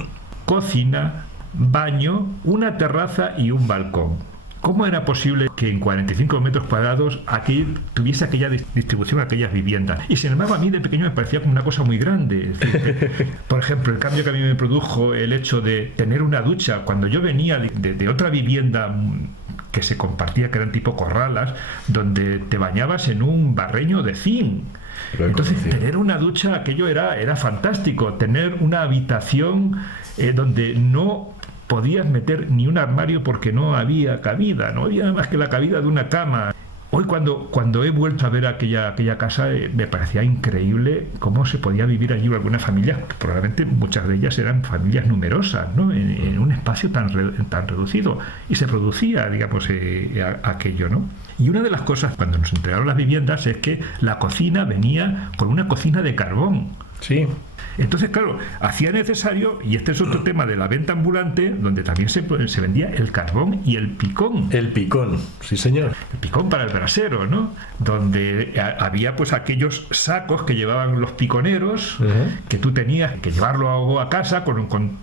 cocina, baño, una terraza y un balcón. ¿Cómo era posible que en 45 metros cuadrados aquí tuviese aquella distribución, aquellas viviendas? Y sin embargo, a mí de pequeño me parecía como una cosa muy grande. Es decir, por ejemplo, el cambio que a mí me produjo el hecho de tener una ducha cuando yo venía de otra vivienda que se compartía, que eran tipo corralas, donde te bañabas en un barreño de zinc. Entonces, tener una ducha, aquello era fantástico. Tener una habitación donde no podías meter ni un armario porque no había cabida, no había más que la cabida de una cama. Hoy cuando he vuelto a ver aquella casa, me parecía increíble cómo se podía vivir allí algunas familias, probablemente muchas de ellas eran familias numerosas, ¿no? En un espacio tan reducido, y se producía, digamos, aquello, ¿no? Y una de las cosas cuando nos entregaron las viviendas es que la cocina venía con una cocina de carbón. Sí. Entonces, claro, hacía necesario, y este es otro tema de la venta ambulante, donde también se vendía el carbón y el picón. El picón, sí señor. El picón para el brasero, ¿no? Donde había pues aquellos sacos que llevaban los piconeros, que tú tenías que llevarlo a casa con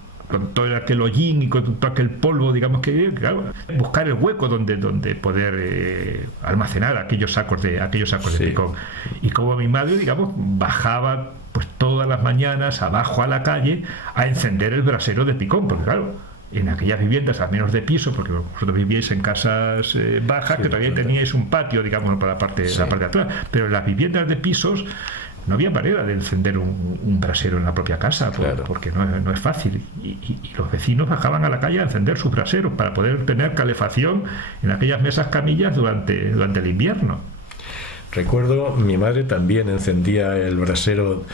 todo aquel hollín y con todo aquel polvo, digamos, que claro, buscar el hueco donde poder almacenar aquellos sacos de picón. Y como mi madre, digamos, bajaba pues todas las mañanas abajo a la calle a encender el brasero de picón, porque claro, en aquellas viviendas, al menos de piso, porque vosotros vivíais en casas bajas, que todavía teníais un patio, digamos, para la parte de atrás, pero en las viviendas de pisos no había manera de encender un brasero en la propia casa, porque no es fácil, y los vecinos bajaban a la calle a encender sus braseros para poder tener calefacción en aquellas mesas camillas durante el invierno. Recuerdo, mi madre también encendía el brasero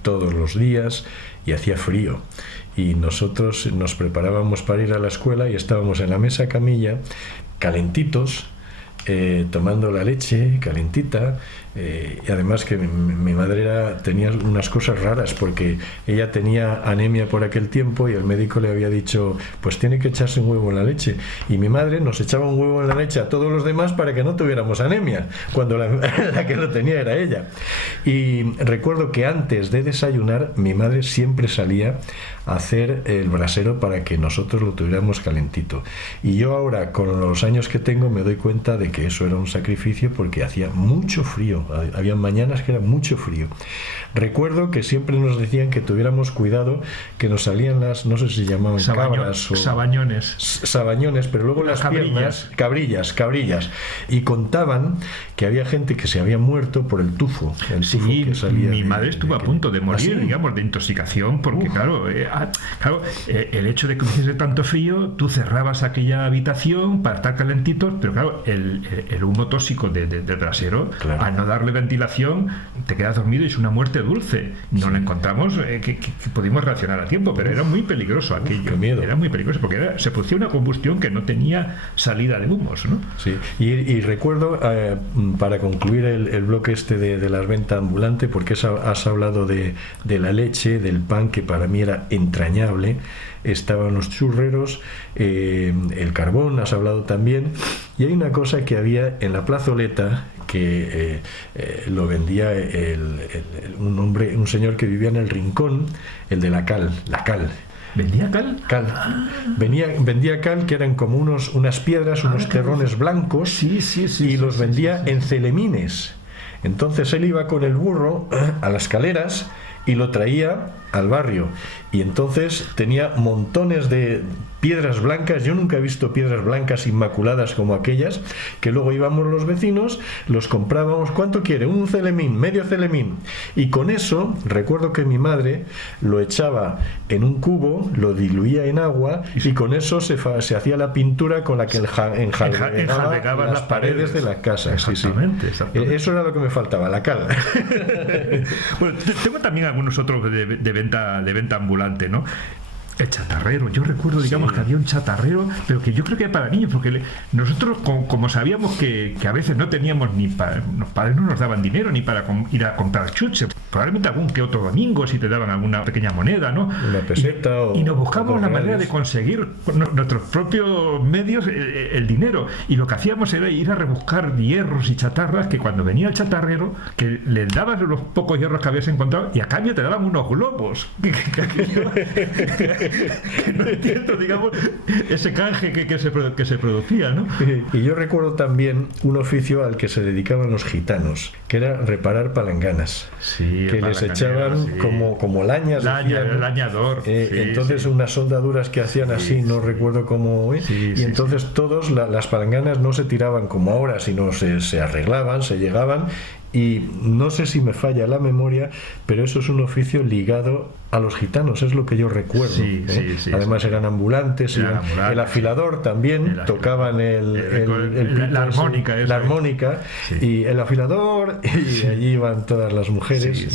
todos los días y hacía frío. Y nosotros nos preparábamos para ir a la escuela y estábamos en la mesa camilla, calentitos, tomando la leche calentita, y además que mi madre tenía unas cosas raras, porque ella tenía anemia por aquel tiempo y el médico le había dicho, pues tiene que echarse un huevo en la leche, y mi madre nos echaba un huevo en la leche a todos los demás para que no tuviéramos anemia, cuando la que lo tenía era ella. Y recuerdo que antes de desayunar mi madre siempre salía a hacer el brasero para que nosotros lo tuviéramos calentito, y yo ahora con los años que tengo me doy cuenta de que eso era un sacrificio, porque hacía mucho frío, había mañanas que era mucho frío. Recuerdo que siempre nos decían que tuviéramos cuidado, que nos salían las, no sé si llamaban cabras o sabañones, pero luego las piernas, cabrillas, y contaban que había gente que se había muerto por el tufo. Sí, que salía mi madre estuvo a punto de morir, digamos, de intoxicación, porque claro, el hecho de que hiciese tanto frío, tú cerrabas aquella habitación para estar calentitos, pero claro, el humo tóxico del brasero, al no darle ventilación, te quedas dormido y es una muerte dulce. No la encontramos que pudimos reaccionar a tiempo, pero era muy peligroso aquello. Qué miedo. Era muy peligroso porque se producía una combustión que no tenía salida de humos, ¿no? Sí, y recuerdo, para concluir el bloque este de la venta ambulante, porque has hablado de la leche, del pan, que para mí era entrañable, estaban los churreros, el carbón, has hablado también, y hay una cosa que había en la plazoleta que lo vendía un señor que vivía en el Rincón, el de la cal. ¿Vendía cal? Cal. Vendía cal, que eran como unas piedras, unos terrones blancos, y los vendía en celemines. Entonces él iba con el burro a las caleras, y lo traía al barrio, y entonces tenía montones de piedras blancas. Yo nunca he visto piedras blancas inmaculadas como aquellas, que luego íbamos los vecinos, los comprábamos. ¿Cuánto quiere? Un celemín, medio celemín, y con eso recuerdo que mi madre lo echaba en un cubo, lo diluía en agua, y con eso se hacía la pintura con la que enjalbegaba las paredes de la casa. Exactamente, sí. exactamente. Eso era lo que me faltaba, la cal. Bueno, tengo también algunos otros de venta ambulante, ¿no? El chatarrero, yo recuerdo, digamos, que había un chatarrero, pero que yo creo que era para niños, porque nosotros, como sabíamos que a veces no teníamos los padres no nos daban dinero ni para ir a comprar chuches, probablemente algún que otro domingo si te daban alguna pequeña moneda, ¿no? Una peseta y nos buscábamos la manera de conseguir nuestros propios medios el dinero, y lo que hacíamos era ir a rebuscar hierros y chatarras, que cuando venía el chatarrero, que le dabas los pocos hierros que habías encontrado y a cambio te daban unos globos. Que no entiendo, digamos, ese canje que se producía, ¿no? Y yo recuerdo también un oficio al que se dedicaban los gitanos, que era reparar palanganas, que les echaban como lañas, el lañador, entonces unas soldaduras que hacían así, no recuerdo cómo, y entonces todos las palanganas no se tiraban como ahora, sino se arreglaban, se llegaban. Y no sé si me falla la memoria, pero eso es un oficio ligado a los gitanos, es lo que yo recuerdo. Además eran ambulantes, el afilador también, tocaban la armónica, la armónica, y el afilador, y allí iban todas las mujeres.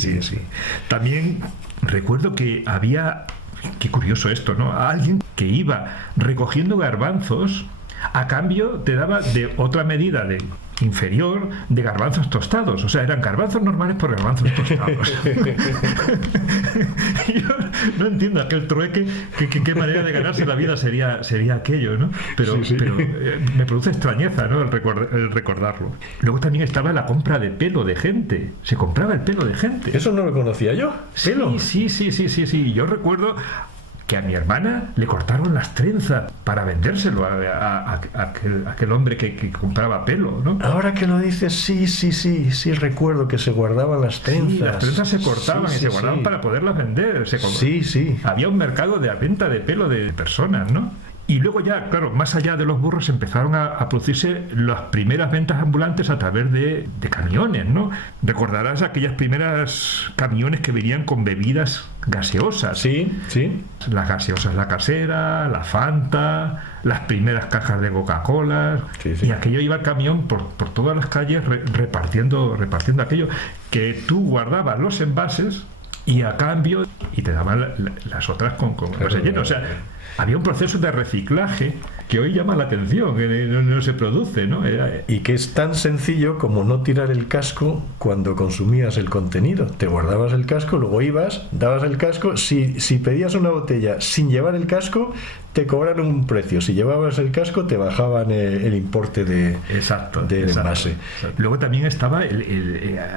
También recuerdo que había, qué curioso esto, ¿no? Alguien que iba recogiendo garbanzos, a cambio te daba de otra medida inferior de garbanzos tostados, o sea, eran garbanzos normales por garbanzos tostados. Yo no entiendo aquel trueque, qué manera de ganarse la vida sería aquello, ¿no? Pero me produce extrañeza, ¿no? el recordarlo. Luego también estaba la compra de pelo de gente, se compraba el pelo de gente. Eso no lo conocía yo. ¿Pelo? Sí. Yo recuerdo que a mi hermana le cortaron las trenzas para vendérselo a aquel hombre que compraba pelo, ¿no? Ahora que lo dices, sí, recuerdo que se guardaban las trenzas. Sí, las trenzas se cortaban y se guardaban para poderlas vender. Había un mercado de venta de pelo de personas, ¿no? Y luego ya, claro, más allá de los burros empezaron a producirse las primeras ventas ambulantes a través de camiones, ¿no? Recordarás aquellas primeras camiones que venían con bebidas gaseosas. Sí. Las gaseosas, la casera, la Fanta, las primeras cajas de Coca-Cola. Y aquello iba el camión por todas las calles repartiendo aquello, que tú guardabas los envases y a cambio te daban las otras con envase lleno. O sea, había un proceso de reciclaje que hoy llama la atención, que no se produce, ¿no? Y que es tan sencillo como no tirar el casco cuando consumías el contenido. Te guardabas el casco, luego ibas, dabas el casco. Si pedías una botella sin llevar el casco, te cobraron un precio. Si llevabas el casco, te bajaban el importe del envase. Exacto. Luego también estaba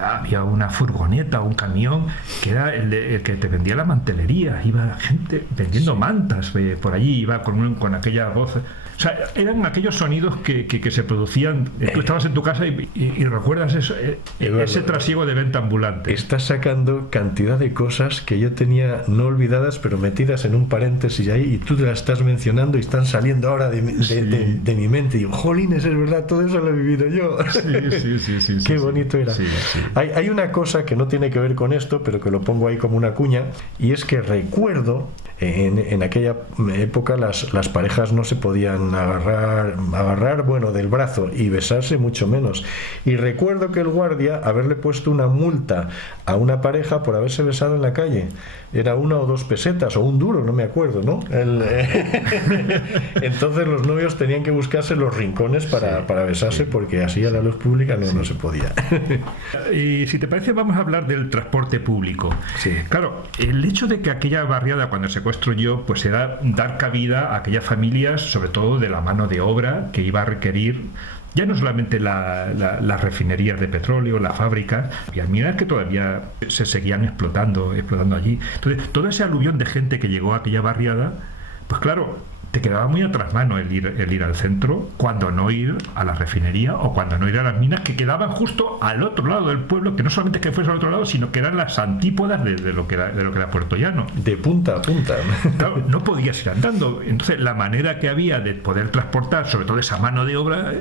había una furgoneta, un camión, que era el que te vendía la mantelería. Iba gente vendiendo mantas por allí, iba con aquella voz. O sea, eran aquellos sonidos que se producían. Tú estabas en tu casa y recuerdas eso, Eduardo, ese trasiego de venta ambulante. Estás sacando cantidad de cosas que yo tenía no olvidadas, pero metidas en un paréntesis ahí, y tú te las estás mencionando y están saliendo ahora de mi mente. Y digo, jolines, es verdad, todo eso lo he vivido yo. Sí. Qué bonito era. Sí. Hay una cosa que no tiene que ver con esto, pero que lo pongo ahí como una cuña, y es que recuerdo en aquella época las parejas no se podían agarrar del brazo, y besarse mucho menos. Y recuerdo que el guardia haberle puesto una multa a una pareja por haberse besado en la calle. Era 1 o 2 pesetas o un duro, no me acuerdo, ¿no? Entonces los novios tenían que buscarse los rincones para besarse, porque así a la luz pública no se podía. Y si te parece, vamos a hablar del transporte público. Claro, el hecho de que aquella barriada, cuando se construyó, pues era dar cabida a aquellas familias, sobre todo de la mano de obra que iba a requerir ya no solamente las refinerías de petróleo, las fábricas, y al mirar que todavía se seguían explotando allí. Entonces, todo ese aluvión de gente que llegó a aquella barriada, pues claro, te quedaba muy atrás mano el ir al centro, cuando no ir a la refinería o cuando no ir a las minas que quedaban justo al otro lado del pueblo, que no solamente es que fuese al otro lado, sino que eran las antípodas de lo que era Puerto Llano. De punta a punta. Claro, no podías ir andando. Entonces, la manera que había de poder transportar, sobre todo esa mano de obra,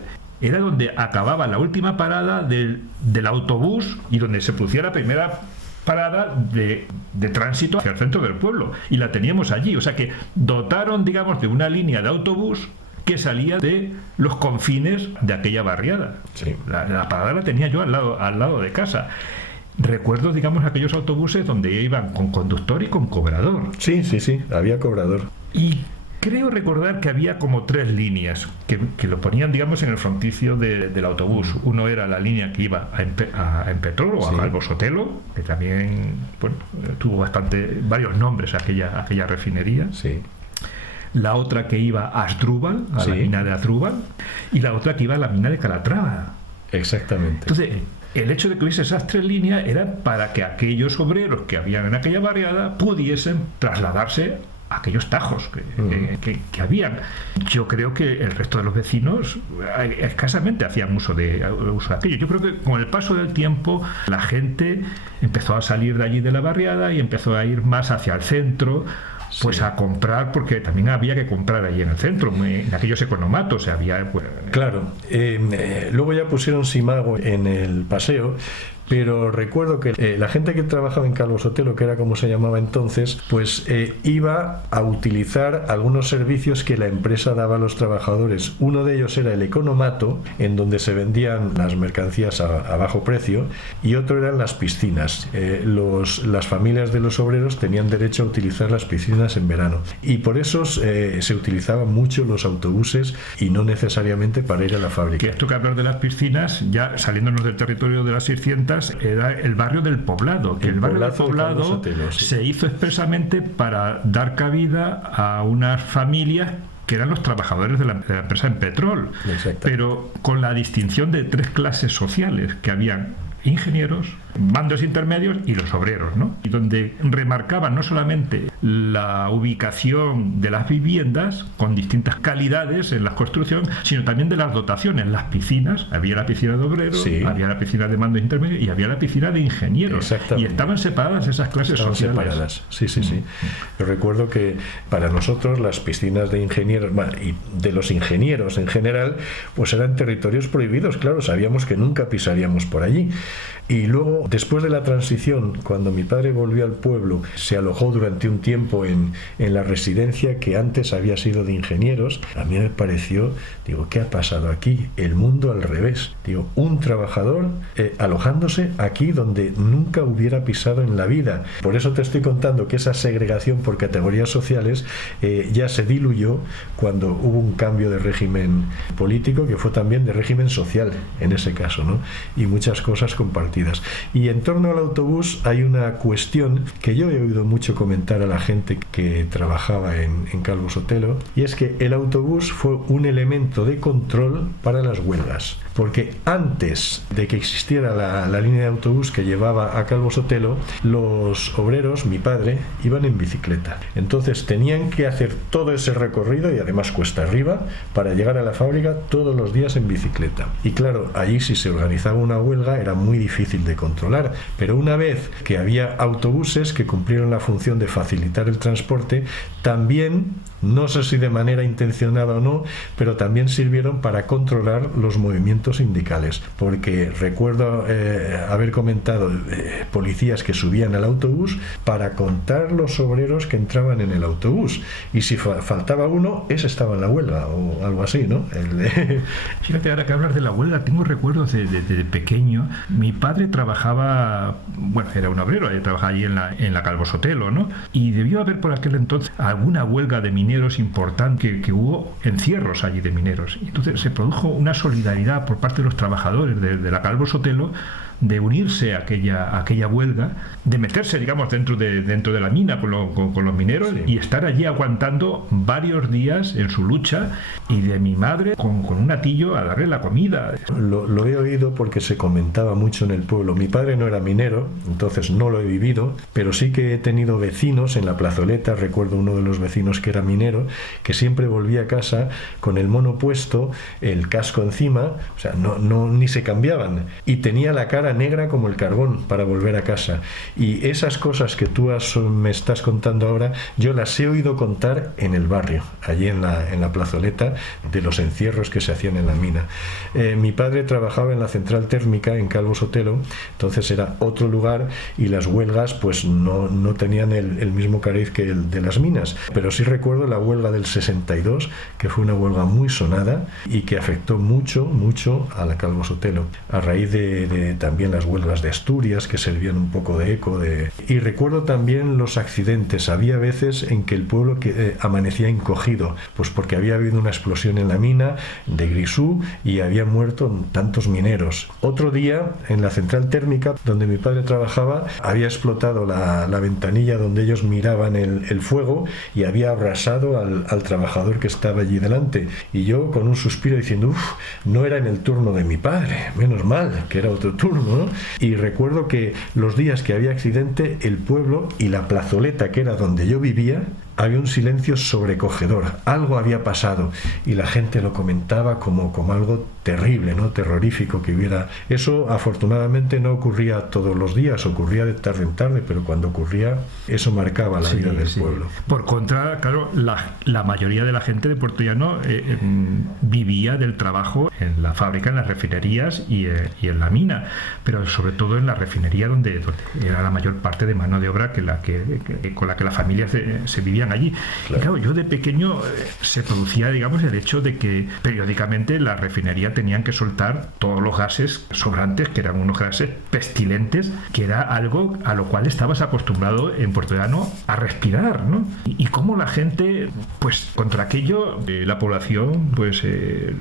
era donde acababa la última parada del autobús y donde se producía la primera parada de tránsito hacia el centro del pueblo, y la teníamos allí. O sea que dotaron, digamos, de una línea de autobús que salía de los confines de aquella barriada. Sí. La parada la tenía yo al lado de casa. Recuerdo, digamos, aquellos autobuses donde iban con conductor y con cobrador. Sí, había cobrador. Y creo recordar que había como 3 líneas que lo ponían, digamos, en el fronticio del autobús. Uno era la línea que iba a Empetrol o a Calvo Sotelo, que también, bueno, tuvo varios nombres aquella refinería. Sí. La otra que iba a Asdrúbal, a la mina de Asdrúbal, y la otra que iba a la mina de Calatrava. Exactamente. Entonces, el hecho de que hubiese esas 3 líneas era para que aquellos obreros que habían en aquella barriada pudiesen trasladarse a aquellos tajos que habían. Yo creo que el resto de los vecinos escasamente hacían uso de aquello. Yo creo que con el paso del tiempo la gente empezó a salir de allí de la barriada y empezó a ir más hacia el centro, pues a comprar, porque también había que comprar allí en el centro, en aquellos economatos había, pues, claro. Luego ya pusieron Simago en el paseo, pero recuerdo que la gente que trabajaba en Calvo Sotelo, que era como se llamaba entonces, pues iba a utilizar algunos servicios que la empresa daba a los trabajadores. Uno de ellos era el economato, en donde se vendían las mercancías a bajo precio, y otro eran las piscinas. Las familias de los obreros tenían derecho a utilizar las piscinas en verano, y por eso se utilizaban mucho los autobuses y no necesariamente para ir a la fábrica. Que esto que hablar de las piscinas, ya saliéndonos del territorio de las 600, era el barrio del Poblado, que el barrio del Poblado Sotelo, se hizo expresamente para dar cabida a unas familias que eran los trabajadores de la empresa Empetrol, pero con la distinción de 3 clases sociales, que habían ingenieros, mandos intermedios y los obreros, ¿no? Y donde remarcaban no solamente la ubicación de las viviendas con distintas calidades en la construcción, sino también de las dotaciones, las piscinas. Había la piscina de obreros, había la piscina de mandos intermedios y había la piscina de ingenieros. Y estaban separadas esas clases sociales. Separadas. Sí. Yo recuerdo que para nosotros las piscinas de ingenieros, y de los ingenieros en general, pues eran territorios prohibidos. Claro, sabíamos que nunca pisaríamos por allí. Y luego, después de la transición, cuando mi padre volvió al pueblo, se alojó durante un tiempo en la residencia que antes había sido de ingenieros. A mí me pareció, digo, ¿qué ha pasado aquí? El mundo al revés. Digo, un trabajador alojándose aquí donde nunca hubiera pisado en la vida. Por eso te estoy contando que esa segregación por categorías sociales ya se diluyó cuando hubo un cambio de régimen político, que fue también de régimen social en ese caso, ¿no? Y muchas cosas compartidas. Y en torno al autobús hay una cuestión que yo he oído mucho comentar a la gente que trabajaba en Calvo Sotelo, y es que el autobús fue un elemento de control para las huelgas, porque antes de que existiera la línea de autobús que llevaba a Calvo Sotelo, los obreros, mi padre, iban en bicicleta. Entonces tenían que hacer todo ese recorrido, y además cuesta arriba, para llegar a la fábrica todos los días en bicicleta. Y claro, allí si se organizaba una huelga era muy difícil de controlar, pero una vez que había autobuses que cumplieron la función de facilitar el transporte, también, no sé si de manera intencionada o no, pero también sirvieron para controlar los movimientos sindicales, porque recuerdo haber comentado policías que subían al autobús para contar los obreros que entraban en el autobús, y si faltaba uno, ese estaba en la huelga o algo así, ¿no? Fíjate, ahora que hablas de la huelga, tengo recuerdos de pequeño. Mi padre trabajaba, bueno, era un obrero, trabajaba allí en la Calvo Sotelo, ¿no? Y debió haber por aquel entonces alguna huelga de mineros importante, que hubo encierros allí de mineros. Y entonces se produjo una solidaridad por parte de los trabajadores de la Calvo Sotelo, de unirse a aquella huelga, de meterse, digamos, dentro de la mina con los mineros, sí, y estar allí aguantando varios días en su lucha, y de mi madre con un atillo a darle la comida. Lo he oído porque se comentaba mucho en el pueblo. Mi padre no era minero, entonces no lo he vivido, pero sí que he tenido vecinos en la plazoleta. Recuerdo uno de los vecinos que era minero, que siempre volvía a casa con el mono puesto, el casco encima, o sea, ni se cambiaban, y tenía la cara negra como el carbón para volver a casa. Y esas cosas que tú me estás contando ahora, yo las he oído contar en el barrio, allí en la plazoleta, de los encierros que se hacían en la mina. Mi padre trabajaba en la central térmica en Calvo Sotelo, entonces era otro lugar, y las huelgas pues no tenían el mismo cariz que el de las minas, pero sí recuerdo la huelga del 62, que fue una huelga muy sonada y que afectó mucho a la Calvo Sotelo, a raíz de también las huelgas de Asturias, que servían un poco de eco y recuerdo también los accidentes. Había veces en que el pueblo amanecía encogido, pues porque había habido una explosión en la mina de Grisú y habían muerto tantos mineros. Otro día, en la central térmica donde mi padre trabajaba, había explotado la ventanilla donde ellos miraban el fuego, y había abrasado al trabajador que estaba allí delante, y yo con un suspiro diciendo, no era en el turno de mi padre, menos mal que era otro turno, ¿no? Y recuerdo que los días que había accidente, el pueblo y la plazoleta, que era donde yo vivía, había un silencio sobrecogedor. Algo había pasado y la gente lo comentaba como algo terrible, ¿no? Terrorífico que hubiera. Eso afortunadamente no ocurría todos los días, ocurría de tarde en tarde, pero cuando ocurría, eso marcaba la vida del pueblo. Por contra, claro, la mayoría de la gente de Puerto Llano vivía del trabajo en la fábrica, en las refinerías y en la mina, pero sobre todo en la refinería donde era la mayor parte de mano de obra con la que las familias se vivían allí. Claro. Y claro, yo de pequeño se producía, digamos, el hecho de que periódicamente la refinería tenían que soltar todos los gases sobrantes, que eran unos gases pestilentes, que era algo a lo cual estabas acostumbrado en Puerto Llano a respirar, ¿no? Y cómo la gente, pues contra aquello, la población pues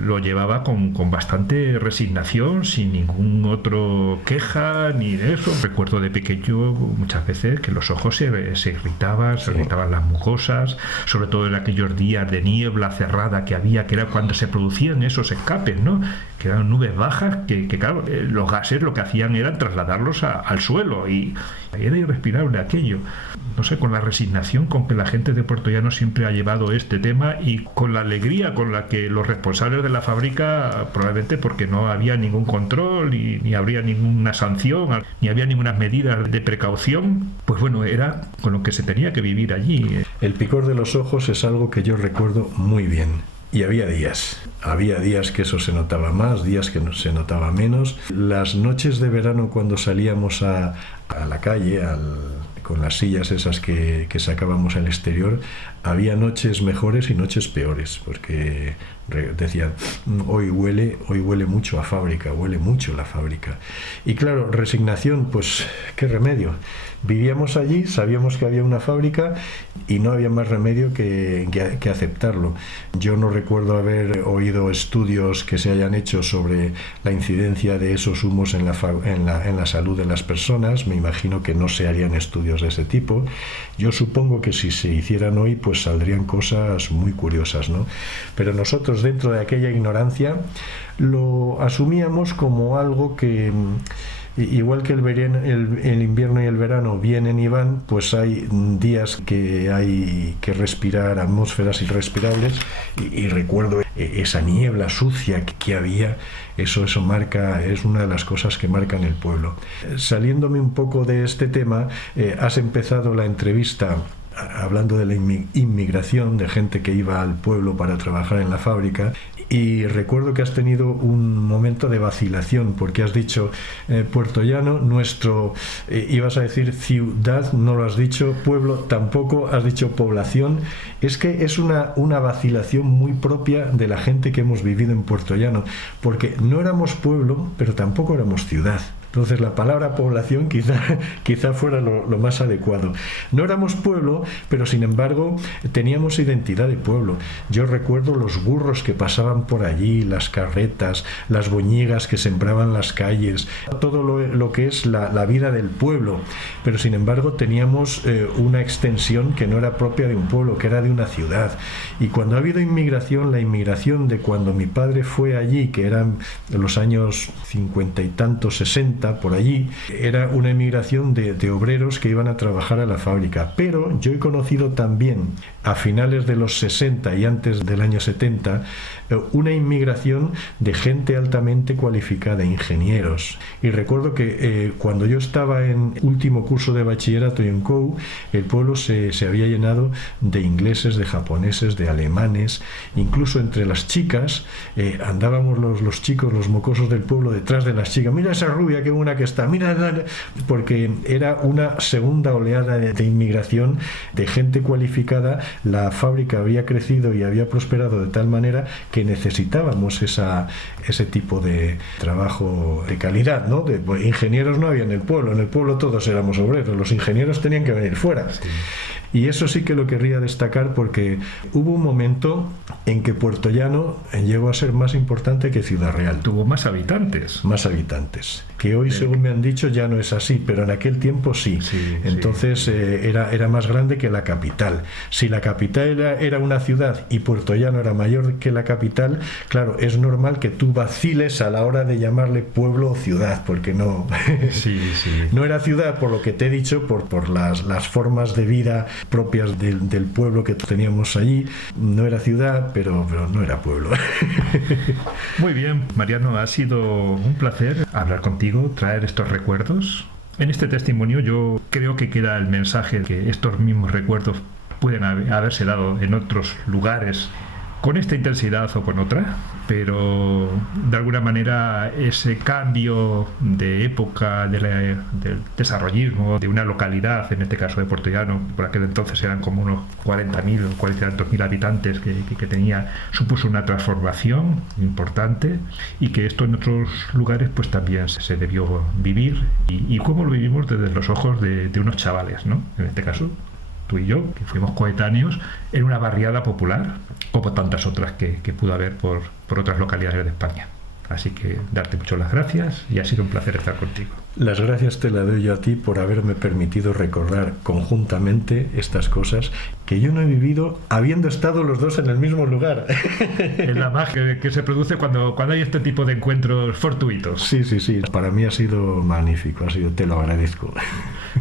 lo llevaba con bastante resignación, sin ningún otro queja ni de eso. Recuerdo de pequeño muchas veces que los ojos se irritaban, se irritaban las mucosas, sobre todo en aquellos días de niebla cerrada que había, que era cuando se producían esos escapes, ¿no? Que eran nubes bajas, que claro, los gases lo que hacían era trasladarlos al suelo, y era irrespirable aquello. No sé, con la resignación con que la gente de Puerto Llano siempre ha llevado este tema, y con la alegría con la que los responsables de la fábrica, probablemente porque no había ningún control ni habría ninguna sanción, ni había ninguna medida de precaución, pues bueno, era con lo que se tenía que vivir allí. El picor de los ojos es algo que yo recuerdo muy bien. Y había días que eso se notaba más, días que se notaba menos. Las noches de verano, cuando salíamos a la calle, con las sillas esas que sacábamos al exterior, había noches mejores y noches peores, porque decían, hoy huele mucho a fábrica, huele mucho la fábrica. Y claro, resignación, pues qué remedio. Vivíamos allí, sabíamos que había una fábrica y no había más remedio que aceptarlo. Yo no recuerdo haber oído estudios que se hayan hecho sobre la incidencia de esos humos en la salud de las personas. Me imagino que no se harían estudios de ese tipo. Yo supongo que si se hicieran hoy, pues saldrían cosas muy curiosas, ¿no? Pero nosotros, dentro de aquella ignorancia, lo asumíamos como algo que, igual que el invierno y el verano vienen y van, pues hay días que hay que respirar atmósferas irrespirables, y recuerdo esa niebla sucia que había. Eso marca, es una de las cosas que marcan el pueblo. Saliéndome un poco de este tema, has empezado la entrevista hablando de la inmigración, de gente que iba al pueblo para trabajar en la fábrica, y recuerdo que has tenido un momento de vacilación, porque has dicho Puerto Llano, ibas a decir ciudad, no lo has dicho, pueblo tampoco, has dicho población. Es que es una vacilación muy propia de la gente que hemos vivido en Puerto Llano, porque no éramos pueblo, pero tampoco éramos ciudad. Entonces la palabra población quizá fuera lo más adecuado. No éramos pueblo, pero sin embargo teníamos identidad de pueblo. Yo recuerdo los burros que pasaban por allí, las carretas, las boñigas que sembraban las calles, todo lo que es la vida del pueblo, pero sin embargo teníamos una extensión que no era propia de un pueblo, que era de una ciudad. Y cuando ha habido inmigración, la inmigración de cuando mi padre fue allí, que eran los años 50 y tantos, 60, por allí, era una inmigración de obreros que iban a trabajar a la fábrica. Pero yo he conocido también, a finales de los 60 y antes del año 70, una inmigración de gente altamente cualificada, ingenieros. Y recuerdo que cuando yo estaba en último curso de bachillerato en COU, el pueblo se había llenado de ingleses, de japoneses, de alemanes, incluso entre las chicas andábamos los chicos, los mocosos del pueblo detrás de las chicas. Mira esa rubia, qué buena que está, mira, porque era una segunda oleada de inmigración de gente cualificada. La fábrica había crecido y había prosperado de tal manera que necesitábamos ese tipo de trabajo de calidad, ¿no? Pues, ingenieros no había en el pueblo todos éramos obreros, los ingenieros tenían que venir fuera. Sí. Y eso sí que lo querría destacar, porque hubo un momento en que Puerto Llano llegó a ser más importante que Ciudad Real. Tuvo más habitantes. Más habitantes. Que hoy, según me han dicho, ya no es así, pero en aquel tiempo sí. Entonces era más grande que la capital. Si la capital era una ciudad y Puerto Llano era mayor que la capital, claro, es normal que tú vaciles a la hora de llamarle pueblo o ciudad, porque no, no era ciudad, por lo que te he dicho, por las formas de vida propias del pueblo que teníamos allí. No era ciudad, pero no era pueblo. Muy bien, Mariano, ha sido un placer hablar contigo, traer estos recuerdos. En este testimonio yo creo que queda el mensaje que estos mismos recuerdos pueden haberse dado en otros lugares con esta intensidad o con otra, pero de alguna manera ese cambio de época del desarrollismo de una localidad, en este caso de Puerto Llano, por aquel entonces eran como unos 40.000 o 40.000 habitantes que tenía, supuso una transformación importante, y que esto en otros lugares pues también se debió vivir, y cómo lo vivimos desde los ojos de unos chavales, ¿no? En este caso tú y yo, que fuimos coetáneos en una barriada popular, como tantas otras que pudo haber por otras localidades de España. Así que darte muchas las gracias, y ha sido un placer estar contigo. Las gracias te las doy yo a ti por haberme permitido recordar conjuntamente estas cosas que yo no he vivido habiendo estado los dos en el mismo lugar. Es la magia que se produce cuando hay este tipo de encuentros fortuitos. Sí. Para mí ha sido magnífico, te lo agradezco.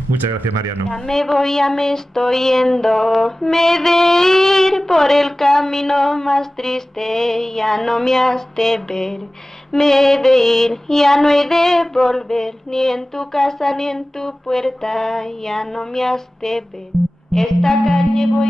Muchas gracias, Mariano. Ya me voy, ya me estoy yendo, me he de ir por el camino más triste, ya no me has de ver. Me he de ir, ya no he de volver, ni en tu casa ni en tu puerta, ya no me has de ver. Esta calle voy